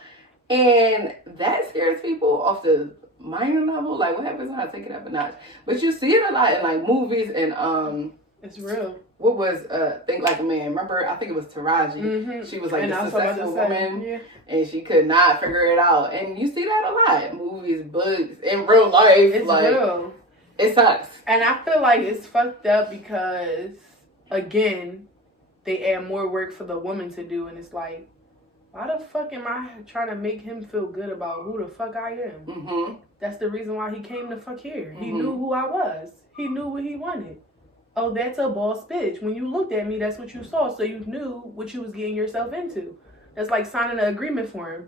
And that scares people off the minor level. Like, what happens when I take it up a notch? But you see it a lot in, like, movies and it's real. What was Think Like a Man? Remember, I think it was Taraji. She was like a successful woman, and she could not figure it out. And you see that a lot, movies, books, in real life. It's like, real. It sucks. And I feel like it's fucked up because, again, they add more work for the woman to do, and it's like, why the fuck am I trying to make him feel good about who the fuck I am? Mm-hmm. That's the reason why he came the fuck here. He knew who I was. He knew what he wanted. Oh, that's a boss bitch. When you looked at me, that's what you saw. So you knew what you was getting yourself into. That's like signing an agreement for him.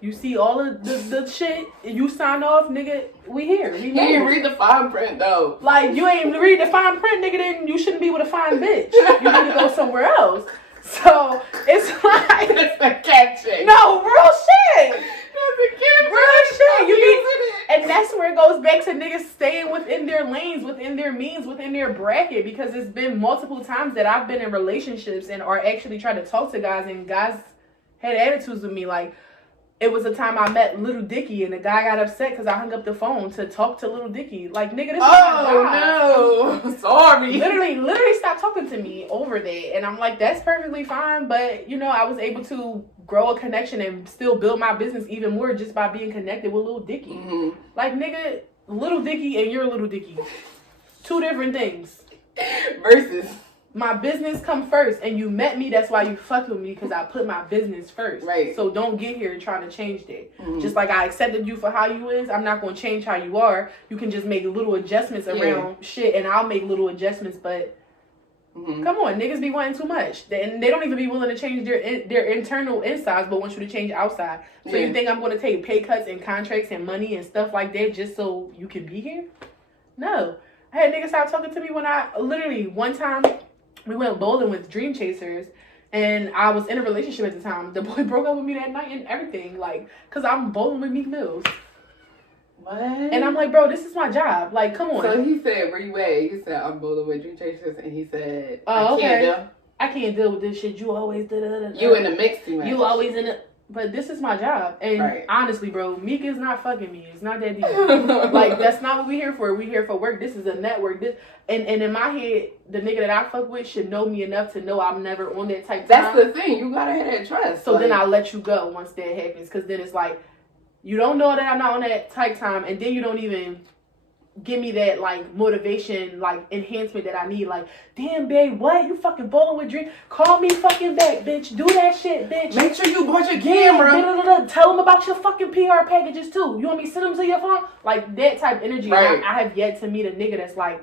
You see all of the shit, you sign off, nigga, we here. You ain't read the fine print, though. Like, you ain't read the fine print, nigga, then you shouldn't be with a fine bitch. You need to go somewhere else. So, it's like... It's a catching. No, real shit. Real shit. You need, and that's where it goes back to niggas staying within their lanes, within their means, within their bracket. Because it's been multiple times that I've been in relationships and are actually trying to talk to guys, and guys had attitudes with me. Like, it was a time I met Little Dicky, and the guy got upset because I hung up the phone to talk to Little Dicky. Like, nigga, this is my job. Oh, no. Sorry. Literally stopped talking to me over that. And I'm like, that's perfectly fine. But, you know, I was able to grow a connection and still build my business even more just by being connected with Little Dicky. Mm-hmm. Like, nigga, Little Dicky and you're Little Dicky. 2 different things. Versus... My business come first, and you met me. That's why you fucked with me, because I put my business first. Right. So don't get here trying to change that. Mm-hmm. Just like I accepted you for how you is, I'm not going to change how you are. You can just make little adjustments around shit, and I'll make little adjustments. But come on, niggas be wanting too much, and they don't even be willing to change their internal insides, but want you to change outside. So you think I'm going to take pay cuts and contracts and money and stuff like that just so you can be here? No. I had niggas stop talking to me when I literally one time. We went bowling with Dream Chasers, and I was in a relationship at the time. The boy broke up with me that night and everything, like, because I'm bowling with Meek Mills. What? And I'm like, bro, this is my job. Like, come on. So he said, where you at? You said, I'm bowling with Dream Chasers, and he said, I can't deal with this shit. You always da-da-da-da. You in the mix too much. You always in the... But this is my job. And honestly, bro, Meek is not fucking me. It's not that deep. Like, that's not what we here for. We here for work. This is a network. And in my head, the nigga that I fuck with should know me enough to know I'm never on that type of time. That's the thing. You gotta have that trust. So then I'll let you go once that happens. Because then it's like, you don't know that I'm not on that type time. And then you don't even give me that, like, motivation, like, enhancement that I need. Like, damn, babe, what? You fucking bowling with Dream? Call me fucking back, bitch. Do that shit, bitch. Make sure you bought your camera. Tell them about your fucking PR packages, too. You want me to send them to your phone? Like, that type of energy. Right. I have yet to meet a nigga that's like,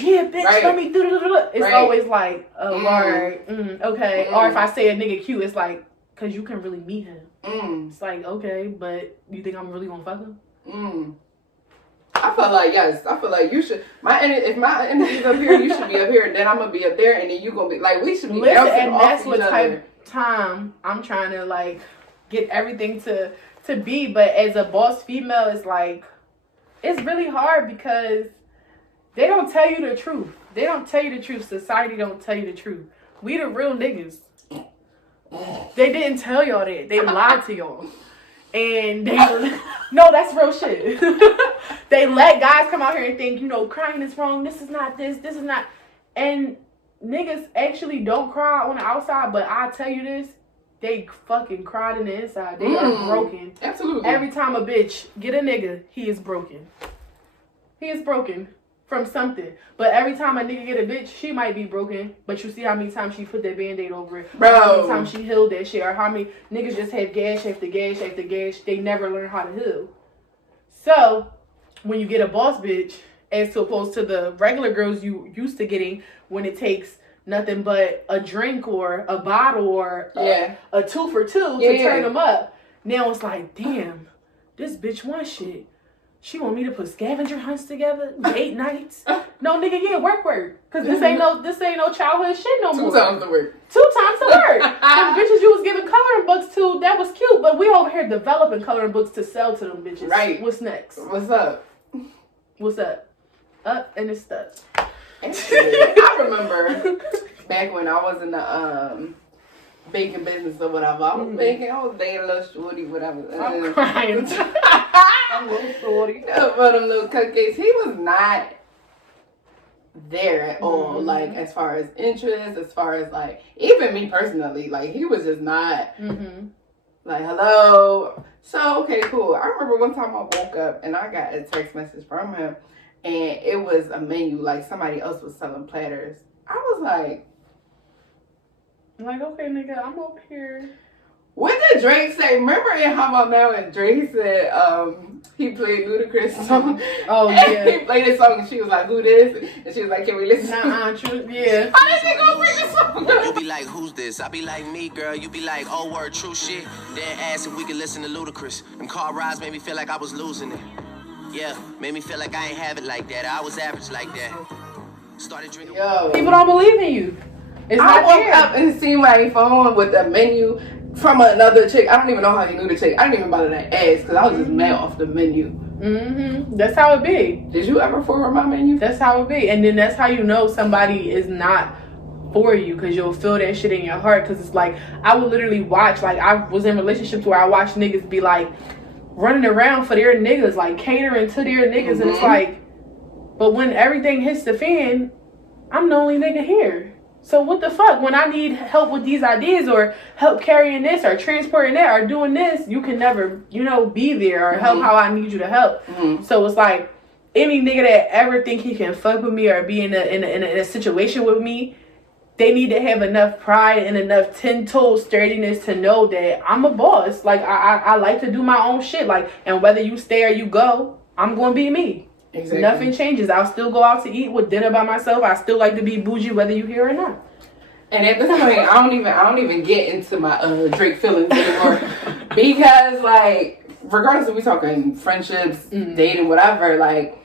yeah, bitch, let me do it. It's always like, oh, alright, okay. Or if I say a nigga cute, it's like, because you can really meet him. It's like, okay, but you think I'm really going to fuck him? I feel like, yes. I feel like you should. If my energy's up here, you should be up here, and then I'm gonna be up there, and then you gonna be like, we should be bouncing off that's each what other. Type of time I'm trying to like get everything to be. But as a boss female, it's like it's really hard because they don't tell you the truth. They don't tell you the truth. Society don't tell you the truth. We the real niggas. They didn't tell y'all that. They lied to y'all. And they... No, that's real shit. They let guys come out here and think, crying is wrong. This is not this. This is not... And niggas actually don't cry on the outside, but I tell you this, they fucking cried in the inside. They are broken. Absolutely. Every time a bitch get a nigga, he is broken. He is broken from something. But every time a nigga get a bitch, she might be broken. But you see how many times she put that Band-Aid over it. Bro. How many times she healed that shit. Or how many niggas just have gash after gash after gash. They never learn how to heal. So, when you get a boss bitch, as opposed to the regular girls you used to getting, when it takes nothing but a drink or a bottle or a 2 for 2 to turn them up. Now it's like, damn, this bitch wants shit. She want me to put scavenger hunts together, date nights. No, nigga, work. Cause this ain't no childhood shit no more. 2 times the work. 2 times the work. Them bitches you was giving coloring books to, that was cute. But we over here developing coloring books to sell to them bitches. Right. What's next? What's up? What's up? Up and it's stuck. I remember back when I was in the baking business or whatever. I was baking. I was dating a little shorty, whatever. I'm crying. A little shorty. For them little cupcakes. He was not there at all. Like, as far as interest, as far as, like, even me personally, like, he was just not, like, hello. So, okay, cool. I remember one time I woke up and I got a text message from him. And it was a menu, like somebody else was selling platters. I was like, okay, nigga, I'm over here. What did Drake say? Remember in How About Now and Drake said he played Ludacris song? Oh, yeah. He played this song and she was like, who this? And she was like, can we listen? True, yeah. How did he go bring this song? You be like, who's this? I be like, me, girl. You be like, oh, word, true shit. Then ask if we could listen to Ludacris. Them car rides made me feel like I was losing it. Yeah, made me feel like I ain't have it like that. I was average like that. Started drinking. Yo. People don't believe in you. It's I not woke there. up and seen my phone with a menu from another chick. I don't even know how he knew the chick. I didn't even bother to ask because I was just mad off the menu. That's how it be. Did you ever forward my menu? That's how it be. And then that's how you know somebody is not for you, because you'll feel that shit in your heart. Because it's like, I would literally watch, like, I was in relationships where I watched niggas be like, running around for their niggas, like catering to their niggas, and it's like, but when everything hits the fan, I'm the only nigga here. So what the fuck? When I need help with these ideas or help carrying this or transporting that or doing this, you can never, be there or help how I need you to help. So it's like, any nigga that ever think he can fuck with me or be in a situation with me, they need to have enough pride and enough 10-toe sturdiness to know that I'm a boss. Like, I like to do my own shit. Like, and whether you stay or you go, I'm going to be me. Exactly. Nothing changes. I'll still go out to eat with dinner by myself. I still like to be bougie whether you here or not. And at this point, I don't even get into my Drake feelings anymore. Because, like, regardless if we talking friendships, dating, whatever, like,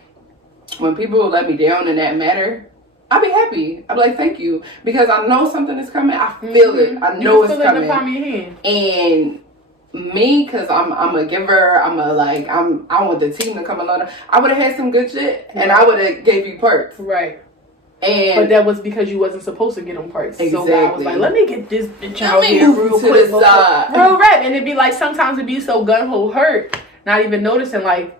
when people let me down in that matter, I'll be happy. I'll be like, thank you. Because I know something is coming. I feel it. I know it's coming. In the palm of your hand. And me, because I'm a giver, I want the team to come along. I would have had some good shit, and I would have gave you parts. Right. But that was because you wasn't supposed to get them parts. Exactly. So God was like, let me get this bitch out here real quick. Real rap. And it'd be like, sometimes it'd be so gun-ho hurt, not even noticing, like,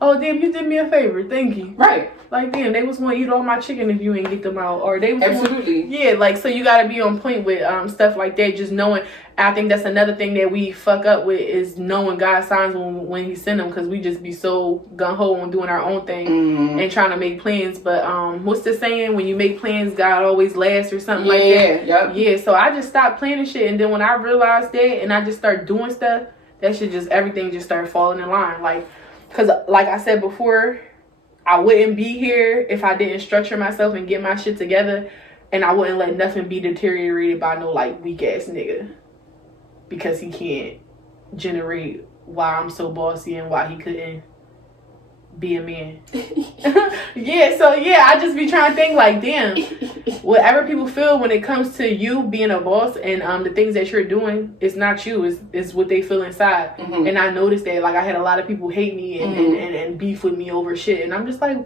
oh, damn, you did me a favor. Thank you. Right. Like, damn, they was going to eat all my chicken if you ain't get them out. Or they was absolutely. Like, so you got to be on point with stuff like that. Just knowing. I think that's another thing that we fuck up with is knowing God's signs when he send them. Because we just be so gung-ho on doing our own thing and trying to make plans. But what's the saying? When you make plans, God always lasts or something like that. Yep. Yeah, so I just stopped planning shit. And then when I realized that and I just started doing stuff, that shit just, everything just started falling in line. Like, because like I said before, I wouldn't be here if I didn't structure myself and get my shit together, and I wouldn't let nothing be deteriorated by no like weak ass nigga because he can't generate why I'm so bossy and why he couldn't be a man. I just be trying to think like, damn, whatever people feel when it comes to you being a boss and the things that you're doing, it's not you, it's what they feel inside. And I noticed that, like, I had a lot of people hate me and beef with me over shit, and I'm just like,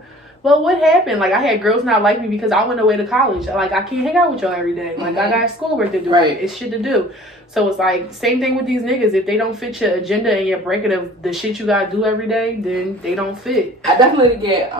well, what happened? Like, I had girls not like me because I went away to college. Like, I can't hang out with y'all every day. Like, I got schoolwork to do. Right. It's shit to do. So it's like, same thing with these niggas. If they don't fit your agenda and your bracket of the shit you gotta do every day, then they don't fit. I definitely get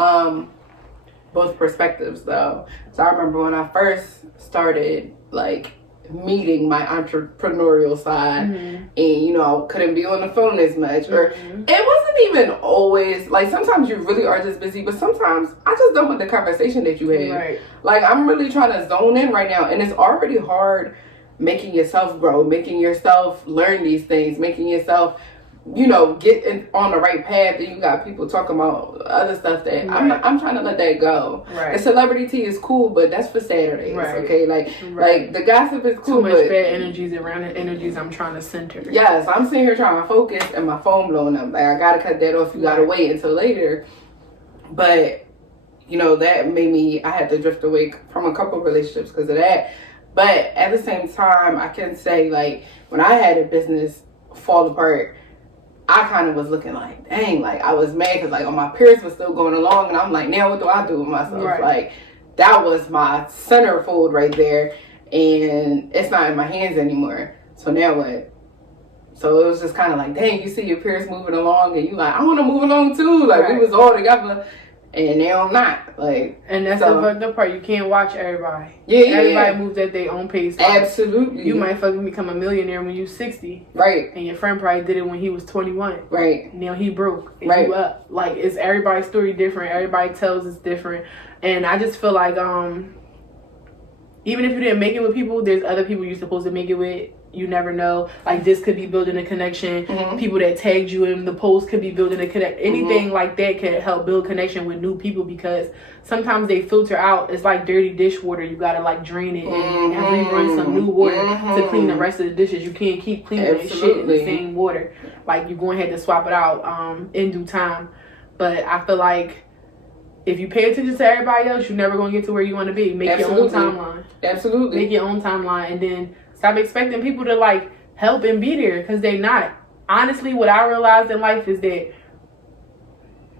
both perspectives, though. So I remember when I first started, like, meeting my entrepreneurial side, and you know, I couldn't be on the phone as much, or it wasn't even always like, sometimes you really are just busy, but sometimes I just don't want the conversation that you had. Right. Like, I'm really trying to zone in right now, and it's already hard making yourself grow, making yourself learn these things, making yourself, you know, get on the right path, and you got people talking about other stuff that I'm trying to let that go. Right. The celebrity tea is cool, but that's for Saturdays, okay? Like the gossip is cool, too much but bad energies around the energies I'm trying to center. yes, I'm sitting here trying to focus and my phone blowing up. Like, I gotta cut that off. You gotta wait until later. But you know, that made me, I had to drift away from a couple relationships because of that. But at the same time, I can say, like, when I had a business fall apart, I kind of was looking like, dang, like, I was mad because, like, all my peers were still going along, and I'm like, now what do I do with myself? Right. Like, that was my centerfold right there, and it's not in my hands anymore. So now what? So it was just kind of like, dang, you see your peers moving along, and you like, I want to move along too. Like, we was all together, and now I'm not. Like, and that's the fucked up part. You can't watch everybody. Yeah, everybody moves at their own pace. Like, absolutely. You might fucking become a millionaire when you're 60. Right. And your friend probably did it when he was 21. Right. Now he broke. And you up. Like, it's everybody's story different. Everybody tells it's different. And I just feel like, even if you didn't make it with people, there's other people you're supposed to make it with. You never know. Like, this could be building a connection. People that tagged you in the post could be building a connection. Anything like that can help build connection with new people, because sometimes they filter out. It's like dirty dishwater. You gotta, like, drain it and rerun some new water to clean the rest of the dishes. You can't keep cleaning that shit in the same water. Like, you're going to have to swap it out in due time. But I feel like if you pay attention to everybody else, you're never going to get to where you want to be. Make your own timeline. Absolutely. Make your own timeline, and then stop expecting people to, like, help and be there, because they not. Honestly, what I realized in life is that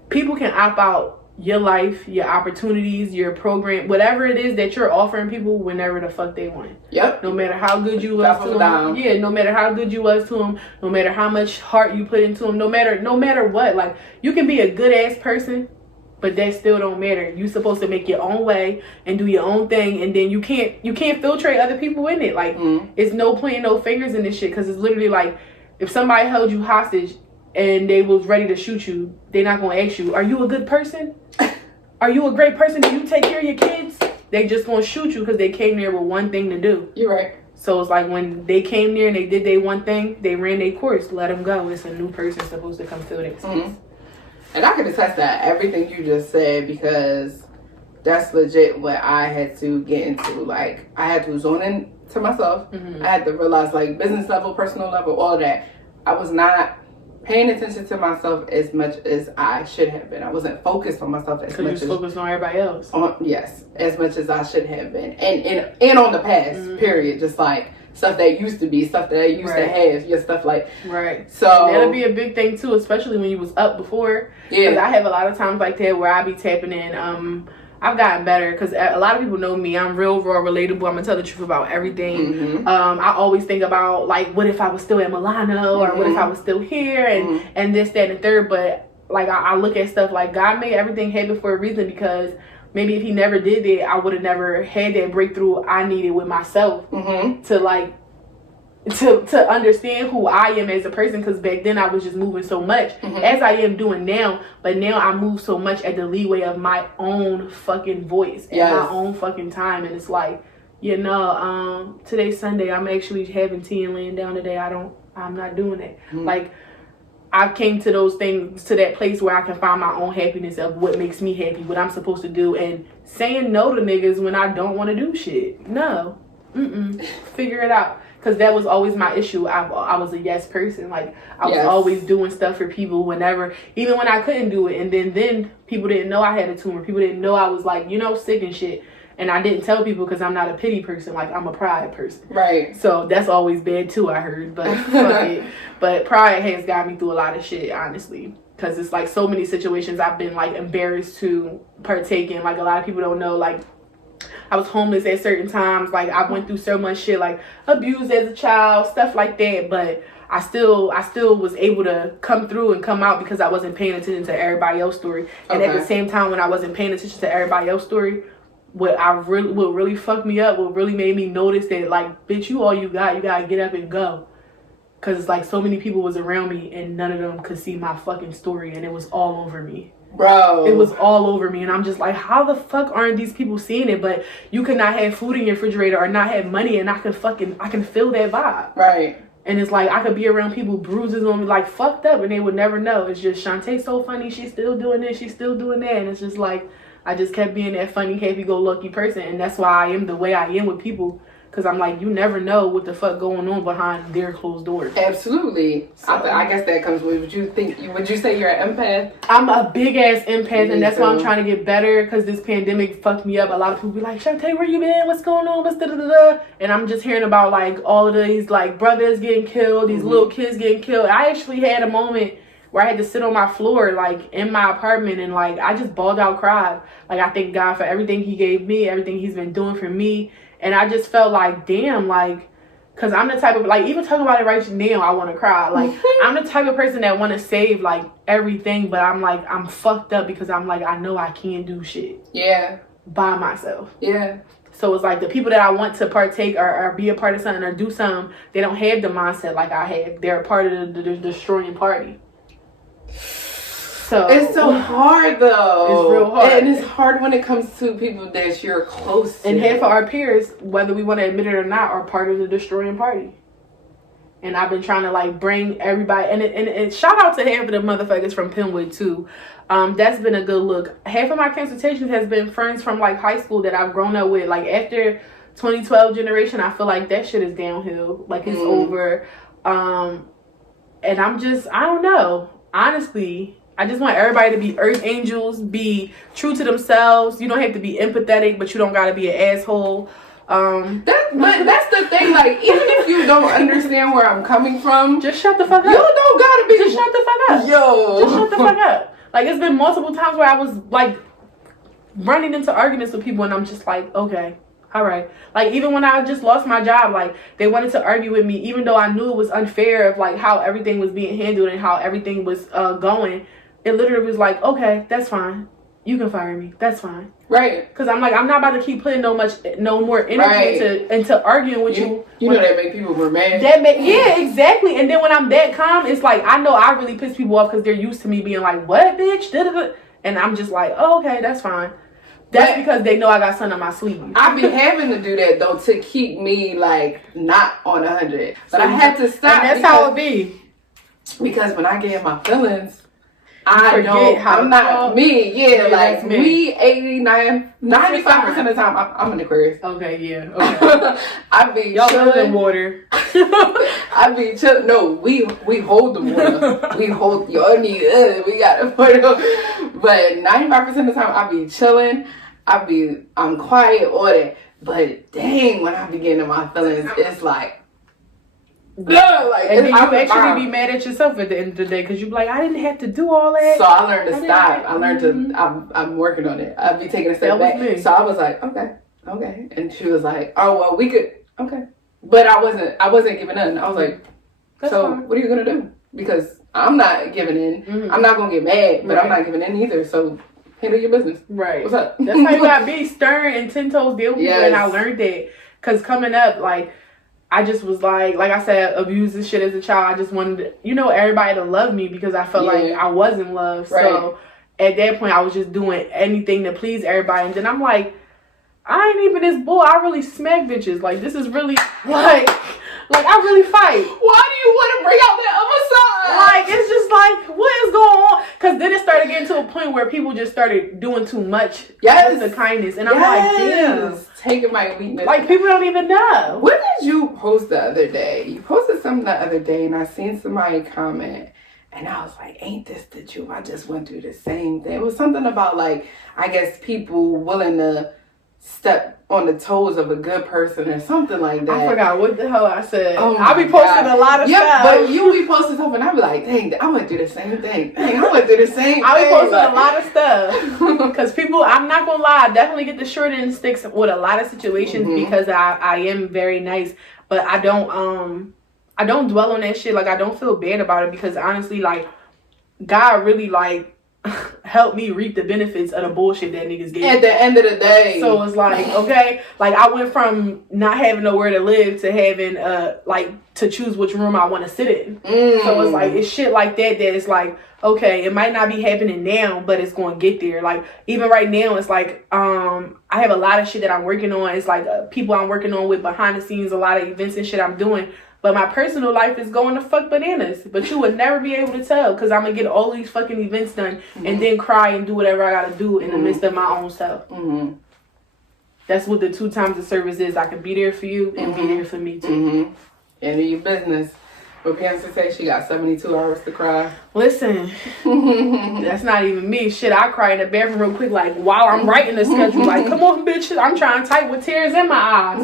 people can opt out your life, your opportunities, your program, whatever it is that you're offering people whenever the fuck they want. Yep. No matter how good you was to them. Yeah, no matter how good you was to them, no matter how much heart you put into them, no matter what. Like, you can be a good ass person, but that still don't matter. You supposed to make your own way and do your own thing, and then you can't filtrate other people in it. Like, it's no pointing no fingers in this shit, because it's literally like, if somebody held you hostage and they was ready to shoot you, they're not gonna ask you, are you a good person? Are you a great person? Do you take care of your kids? They just gonna shoot you because they came there with one thing to do. You're right. So it's like, when they came there and they did their one thing, they ran their course. Let them go. It's a new person supposed to come fill that space. And I can attest that everything you just said, because that's legit what I had to get into. Like, I had to zone in to myself. I had to realize, like, business level, personal level, all of that. I was not paying attention to myself as much as I should have been. I wasn't focused on myself as much. Because you was focused on everybody else. Yes, as much as I should have been. And on the past, period. Just like stuff that used to be, stuff that I used to have, your stuff like. Right. So that'll be a big thing too, especially when you was up before. Yeah. Because I have a lot of times like that where I be tapping in. I've gotten better because a lot of people know me. I'm real, raw, relatable. I'm gonna tell the truth about everything. I always think about, like, what if I was still at Milano, or what if I was still here, and this, that, and the third. But like, I look at stuff like, God made everything happen for a reason, because maybe if he never did that, I would have never had that breakthrough I needed with myself to, like, to understand who I am as a person, because back then I was just moving so much as I am doing now, but now I move so much at the leeway of my own fucking voice and my own fucking time. And it's like, you know, today's Sunday, I'm actually having tea and laying down today. I'm not doing that. Like, I came to those things, to that place where I can find my own happiness of what makes me happy, what I'm supposed to do, and saying no to niggas when I don't want to do shit. No. Figure it out. Because that was always my issue. I was a yes person. Like, I was always doing stuff for people whenever, even when I couldn't do it. And then people didn't know I had a tumor. People didn't know I was, like, you know, sick and shit. And I didn't tell people because I'm not a pity person. Like, I'm a pride person. Right. So that's always bad too, I heard. But fuck it. But pride has got me through a lot of shit, honestly. Because it's like so many situations I've been like embarrassed to partake in. Like a lot of people don't know, like I was homeless at certain times. Like I went through so much shit, like abused as a child, stuff like that. But I still was able to come through and come out because I wasn't paying attention to everybody else's story. And at the same time, when I wasn't paying attention to everybody else's story, what really fucked me up, what really made me notice that, like, bitch, you all you gotta get up and go. Cause it's like so many people was around me and none of them could see my fucking story, and it was all over me. Bro. It was all over me, and I'm just like, how the fuck aren't these people seeing it? But you could not have food in your refrigerator or not have money, and I can feel that vibe. Right. And it's like I could be around people, bruises on me, like fucked up, and they would never know. It's just Chante's so funny, she's still doing this, she's still doing that, and it's just like I just kept being that funny, happy-go-lucky person, and that's why I am the way I am with people. Because I'm like, you never know what the fuck going on behind their closed doors. Absolutely. So, I guess that comes with, would you say you're an empath? I'm a big ass empath, and that's why I'm trying to get better, because this pandemic fucked me up. A lot of people be like, Chante, where you been? What's going on? What's da-da-da-da? And I'm just hearing about like all of these like brothers getting killed, these little kids getting killed. I actually had a moment where I had to sit on my floor, like in my apartment, and like I just bawled out, cried. Like I thank God for everything he gave me, everything he's been doing for me. And I just felt like, damn, like, because I'm the type of, like, even talking about it right now, I want to cry. Like, I'm the type of person that want to save, like, everything. But I'm, like, I'm fucked up because I'm, like, I know I can't do shit. Yeah. By myself. Yeah. So it's like the people that I want to partake or be a part of something or do something, they don't have the mindset like I have. They're a part of the destroying party. So it's so hard though. It's real hard. And it's hard when it comes to people that you're close to. And half of our peers, whether we want to admit it or not, are part of the destroying party. And I've been trying to like bring everybody, and shout out to half of the motherfuckers from Penwood too. That's been a good look. Half of my consultations has been friends from like high school that I've grown up with. Like after 2012 generation, I feel like that shit is downhill. Like it's over. And I'm just, I don't know. Honestly, I just want everybody to be earth angels, be true to themselves. You don't have to be empathetic, but you don't gotta be an asshole. But that's the thing, like, even if you don't understand where I'm coming from, just shut the fuck up. You don't gotta be. Just shut the fuck up. Yo. Just shut the fuck up. Like, it's been multiple times where I was, like, running into arguments with people, and I'm just like, okay, all right. Like, even when I just lost my job, like, they wanted to argue with me, even though I knew it was unfair of, like, how everything was being handled and how everything was going. It literally was like, okay, that's fine. You can fire me. That's fine. Right. Because I'm like, I'm not about to keep putting no more energy into arguing with you. You know that make people more mad. Yeah, exactly. And then when I'm that calm, it's like, I know I really piss people off because they're used to me being like, what, bitch? Da-da-da. And I'm just like, oh, okay, that's fine. That's because they know I got something on my sleeve. I've been having to do that, though, to keep me, like, not on 100. But I had to stop. And that's how it be. Because when I get in my feelings, I'm not me. Yeah, like me 89, 95% of the time, I'm an Aquarius. Okay, yeah. Okay. I be y'all chilling. In water. I be chilling. No, we hold the water. We hold y'all need we got the water. But 95% of the time, I be chilling. I'm quiet, all that. But dang, when I be getting in my feelings, it's like. No, like, and then you actually be mad at yourself at the end of the day because you be like, I didn't have to do all that. So I learned to stop. I learned to. I'm working on it. I'll be taking a step back. Me. So I was like, okay, and she was like, oh well, we could, okay, but I wasn't giving in. I was like, that's so fine. What are you gonna do? Because I'm not giving in. Mm-hmm. I'm not gonna get mad, but I'm not giving in either. So handle your business. Right. What's up? That's how you gotta be stern and 10 toes down. Yes. And I learned that because coming up, like. I just was like I said, abused this shit as a child. I just wanted, everybody to love me because I felt like I wasn't loved. Right. So at that point, I was just doing anything to please everybody. And then I'm like, I ain't even this bull. I really smack bitches. Like, this is really, like I really fight. Why do you want to bring out that other side? Like, it's just like, what is going on? Because then it started getting to a point where people just started doing too much with the kindness. And I'm like, damn. Taking my weakness. Like, people don't even know. What did you post the other day? You posted something the other day, and I seen somebody comment, and I was like, ain't this the truth? I just went through the same thing. It was something about, like, I guess people willing to step on the toes of a good person or something like that. I forgot what the hell I said. Oh I be posting a lot of stuff. But you be posting stuff and I be like, dang, I would do the same thing. Dang, I would do the same thing. I be posting a lot of stuff. Because people, I'm not going to lie, I definitely get the short end of sticks with a lot of situations because I am very nice. But I don't dwell on that shit. Like, I don't feel bad about it because honestly, like, God really, like, help me reap the benefits of the bullshit that niggas gave at the end of the day. So it's like, okay, like I went from not having nowhere to live to having like to choose which room I want to sit in. So it's like, it's shit like that it's like, okay, it might not be happening now, but it's going to get there. Like even right now, it's like I have a lot of shit that I'm working on. It's like people I'm working on with behind the scenes, a lot of events and shit I'm doing. But my personal life is going to fuck bananas. But you would never be able to tell because I'm going to get all these fucking events done and then cry and do whatever I got to do in the midst of my own stuff. That's what the 2 times of service is. I can be there for you and be there for me too. And in your business. But Beyonce say she got 72 hours to cry. Listen, that's not even me. Shit, I cry in the bathroom real quick, like, while I'm writing the schedule. Like, come on, bitch. I'm trying to type with tears in my eyes.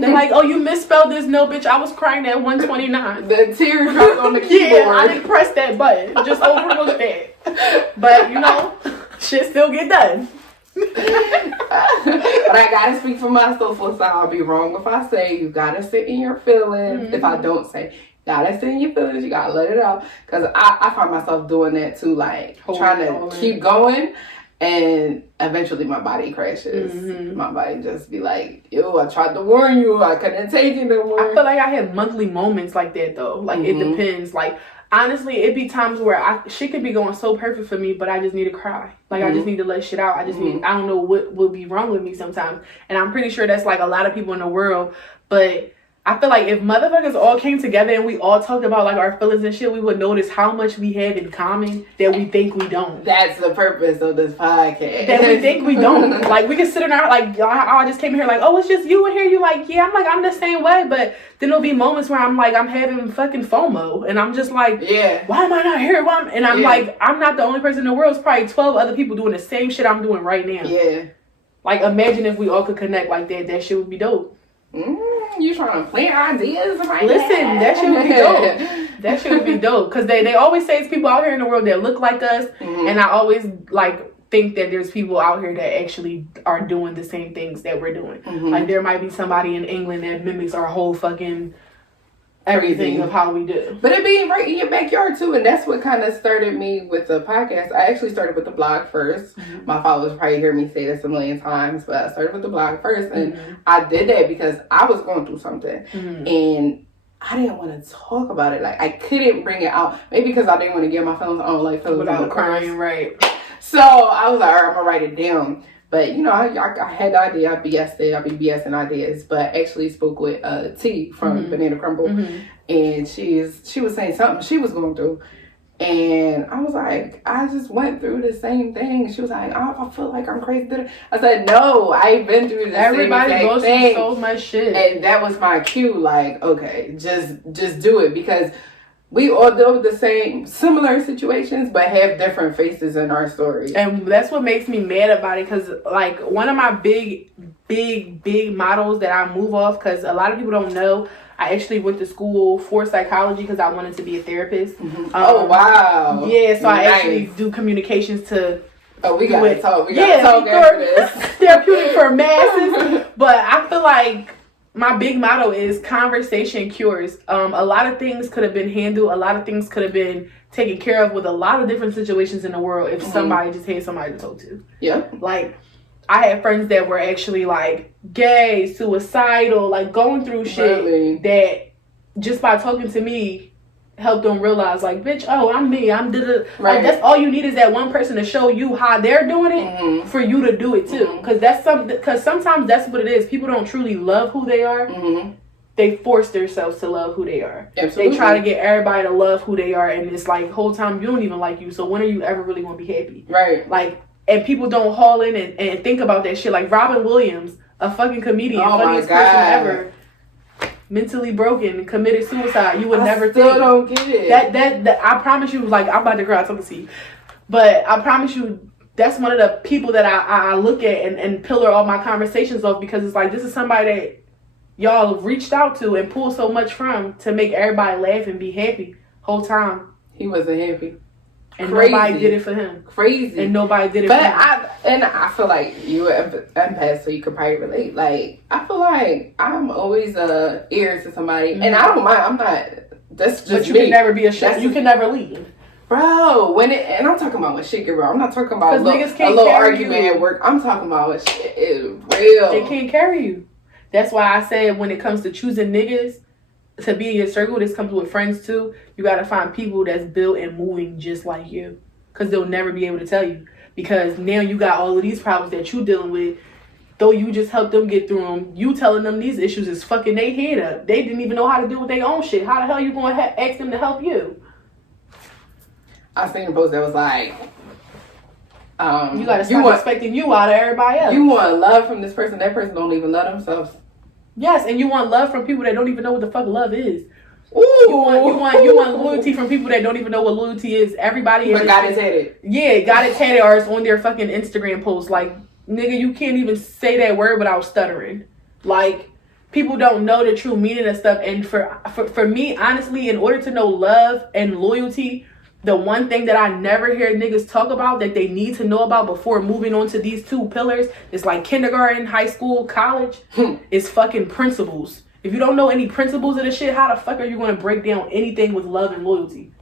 They're like, oh, you misspelled this. No, bitch, I was crying at 129. The tear dropped on the keyboard. Yeah, I didn't press that button. Just overlooked that. But, you know, shit still get done. But I gotta speak for my Soulful side. I'll be wrong if I say you gotta sit in your feelings. If I don't say gotta sit in your feelings, you gotta let it out. Cause I find myself doing that too, like trying to keep going, and eventually my body crashes. My body just be like, yo, I tried to warn you, I couldn't take it no more. I feel like I have monthly moments like that though. Like it depends. Like honestly, it be times where shit could be going so perfect for me, but I just need to cry. Like I just need to let shit out. I just need. I don't know what will be wrong with me sometimes, and I'm pretty sure that's like a lot of people in the world, but I feel like if motherfuckers all came together and we all talked about like our feelings and shit, we would notice how much we have in common that we think we don't. That's the purpose of this podcast. That we think we don't. Like we can sit in our like I just came here like, oh, it's just you in here. You like, yeah, I'm the same way. But then there'll be moments where I'm like, I'm having fucking FOMO, and I'm just like, yeah, why am I not here? And I'm like, I'm not the only person in the world. It's probably 12 other people doing the same shit I'm doing right now. Yeah. Like imagine if we all could connect like that. That shit would be dope. You trying to plant ideas right Listen, that shit would be dope. That shit would be dope. Because they always say it's people out here in the world that look like us. And I always like think that there's people out here that actually are doing the same things that we're doing. Like there might be somebody in England that mimics our whole fucking everything of how we do. But it being right in your backyard too, and that's what kind of started me with the podcast. I actually started with the blog first. My followers probably hear me say this a million times, but I started with the blog first, and I did that because I was going through something, and I didn't want to talk about it. Like I couldn't bring it out, maybe because I didn't want to get my feelings on, like feelings without on crying, right? So I was like, all right, I'm gonna write it down. But, you know, I had the idea. I BS'd it. I be BSing ideas. But I actually spoke with T from Banana Crumble. And she was saying something she was going through. And I was like, I just went through the same thing. She was like, I feel like I'm crazy. I said, no, I've been through the Everybody same goes thing. through so much shit. And that was my cue. Like, okay, just do it. Because we all deal with the same, similar situations, but have different faces in our story. And that's what makes me mad about it. Because, like, one of my big models that I move off, because a lot of people don't know, I actually went to school for psychology because I wanted to be a therapist. Oh, wow. Yeah, so I actually do communications to... Oh, we got to talk. We got to talk after this. Therapeutic for masses. But I feel like my big motto is conversation cures. A lot of things could have been handled. A lot of things could have been taken care of with a lot of different situations in the world if somebody just had somebody to talk to. Yeah. Like, I had friends that were actually, like, gay, suicidal, like, going through shit that just by talking to me helped them realize, like, bitch, oh, I'm me. I'm right. Like, that's all you need is that one person to show you how they're doing it for you to do it, too. Because sometimes that's what it is. People don't truly love who they are. They force themselves to love who they are. Absolutely. They try to get everybody to love who they are, and it's like, whole time you don't even like you, so when are you ever really going to be happy? Right. Like, and people don't haul in and think about that shit. Like Robin Williams, a fucking comedian, funniest person ever, mentally broken, committed suicide. You would never think. I still don't get it. That I promise you, like, I'm about to cry talking to you. But I promise you, that's one of the people that I look at and pillar all my conversations off, because it's like, this is somebody that y'all reached out to and pulled so much from to make everybody laugh and be happy whole time. He wasn't happy. And Crazy. nobody did it for him. Crazy. And nobody did it but for him. I feel like you an empath, so you could probably relate. Like, I feel like I'm always ear to somebody. And I don't mind. I'm not, that's just but you me. can never be a shit. You can never lead. Bro, and I'm talking about when shit get real. I'm not talking about a niggas little argument at work. I'm talking about when shit is real. They can't carry you. That's why I said when it comes to choosing niggas to be in your circle, this comes with friends too. You got to find people that's built and moving just like you. Because they'll never be able to tell you. Because now you got all of these problems that you dealing with. Though you just helped them get through them, you telling them these issues is fucking their head up. They didn't even know how to deal with their own shit. How the hell you going to ask them to help you? I seen a post that was like, you gotta stop expecting you out of everybody else. You want love from this person. That person don't even love themselves. Yes, and you want love from people that don't even know what the fuck love is. Ooh. You want loyalty from people that don't even know what loyalty is. Everybody but got it tatted. Yeah, got it tatted, or it's on their fucking Instagram post. Like, nigga, you can't even say that word without stuttering. Like, people don't know the true meaning of stuff. And for me, honestly, in order to know love and loyalty, the one thing that I never hear niggas talk about that they need to know about before moving on to these two pillars is like kindergarten, high school, college, is fucking principles. If you don't know any principles of this shit, how the fuck are you going to break down anything with love and loyalty?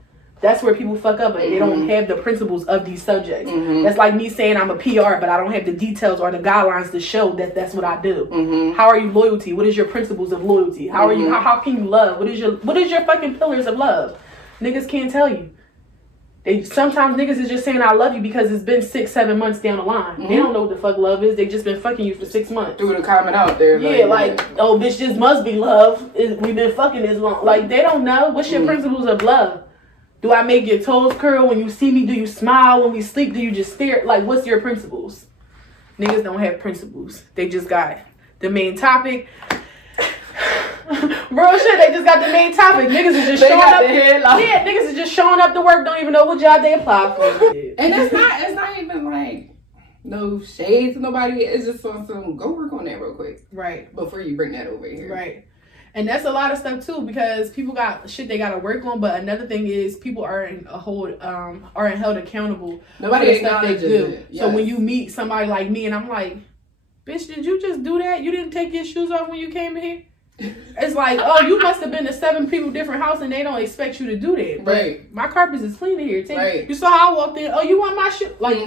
That's where people fuck up, and they don't have the principles of these subjects. That's like me saying I'm a PR, but I don't have the details or the guidelines to show that that's what I do. How are you loyalty? What is your principles of loyalty? How are you? How can you love? What is your fucking pillars of love? Niggas can't tell you. Sometimes niggas is just saying I love you because it's been 6-7 months down the line. They don't know what the fuck love is. They just been fucking you for 6 months. Threw the comment out there. Yeah, oh bitch, this must be love. We've been fucking this long. Like, they don't know. What's your principles of love? Do I make your toes curl when you see me? Do you smile when we sleep? Do you just stare? Like, what's your principles? Niggas don't have principles. They just got the main topic. Real shit, they just got the main topic. Niggas is just showing up. Yeah, niggas is just showing up to work, don't even know what job they apply for. And it's not even like no shade to nobody. It's just on some, go work on that real quick. Right. Before you bring that over here. Right. And that's a lot of stuff too, because people got shit they gotta work on. But another thing is people aren't held accountable. Nobody acknowledges it. Yes. So when you meet somebody like me and I'm like, bitch, did you just do that? You didn't take your shoes off when you came in here? It's like, oh, you must have been to 7 people different house and they don't expect you to do that. But right. My carpets is clean in here. Right. You saw how I walked in. Oh, you want my shit? Like,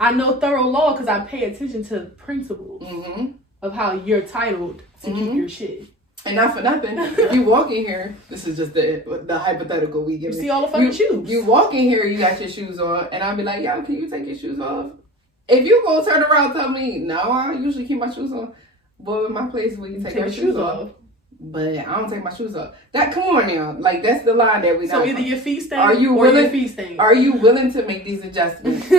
I know thorough law because I pay attention to principles of how you're titled to keep your shit. And not for nothing, if you walk in here, this is just the hypothetical we give. You see all the fucking shoes. You walk in here, you got your shoes on, and I'll be like, yo, can you take your shoes off? If you go turn around and tell me, no, I usually keep my shoes on. But in my place, we take our shoes off. But I don't take my shoes off. Come on now. Like, that's the line that we. So either your feet stink or your feet stink. Are you willing to make these adjustments?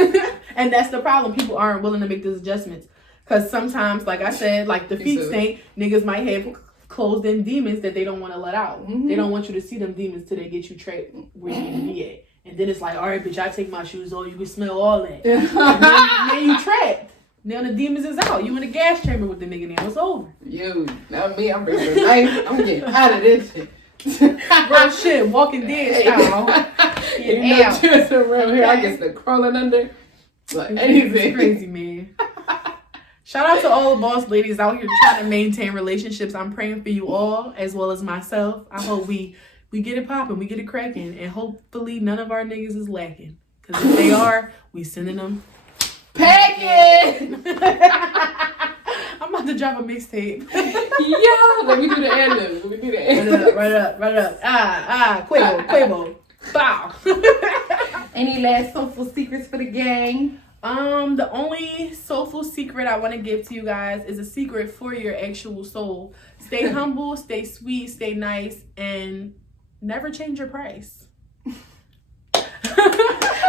And that's the problem. People aren't willing to make these adjustments. Because sometimes, like I said, like the feet stink, niggas might have closed-in demons that they don't want to let out. They don't want you to see them demons till they get you trapped where you need to be at. And then it's like, all right, bitch, I take my shoes off. You can smell all that. And then you trapped. Now the demons is out. You in a gas chamber with the nigga now. It's over. You, not me. I'm bringing a knife. I'm getting out of this shit. Bro, shit. Walking Dead style. Just around here, I get the crawling under. But anything. It's crazy, man. Shout out to all the boss ladies out here trying to maintain relationships. I'm praying for you all, as well as myself. I hope we get it popping, we get it cracking, and hopefully none of our niggas is lacking. Because if they are, we sending them packing. I'm about to drop a mixtape. Yo, let me do the ad-lib. Right up. Quavo. Bow. Any last soulful secrets for the gang? The only soulful secret I want to give to you guys is a secret for your actual soul. Stay humble, stay sweet, stay nice, and never change your price.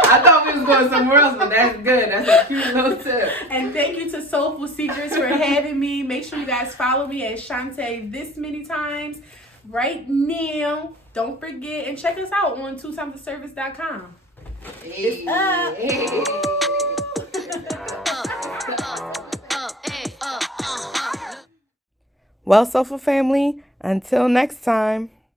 I thought we was going somewhere else, but that's good. That's a cute little tip. And thank you to Soulful Secrets for having me. Make sure you guys follow me at Chante this many times right now. Don't forget, and check us out on 2timestheservice.com. Hey. It's up. Hey. Well, Soulful family, until next time.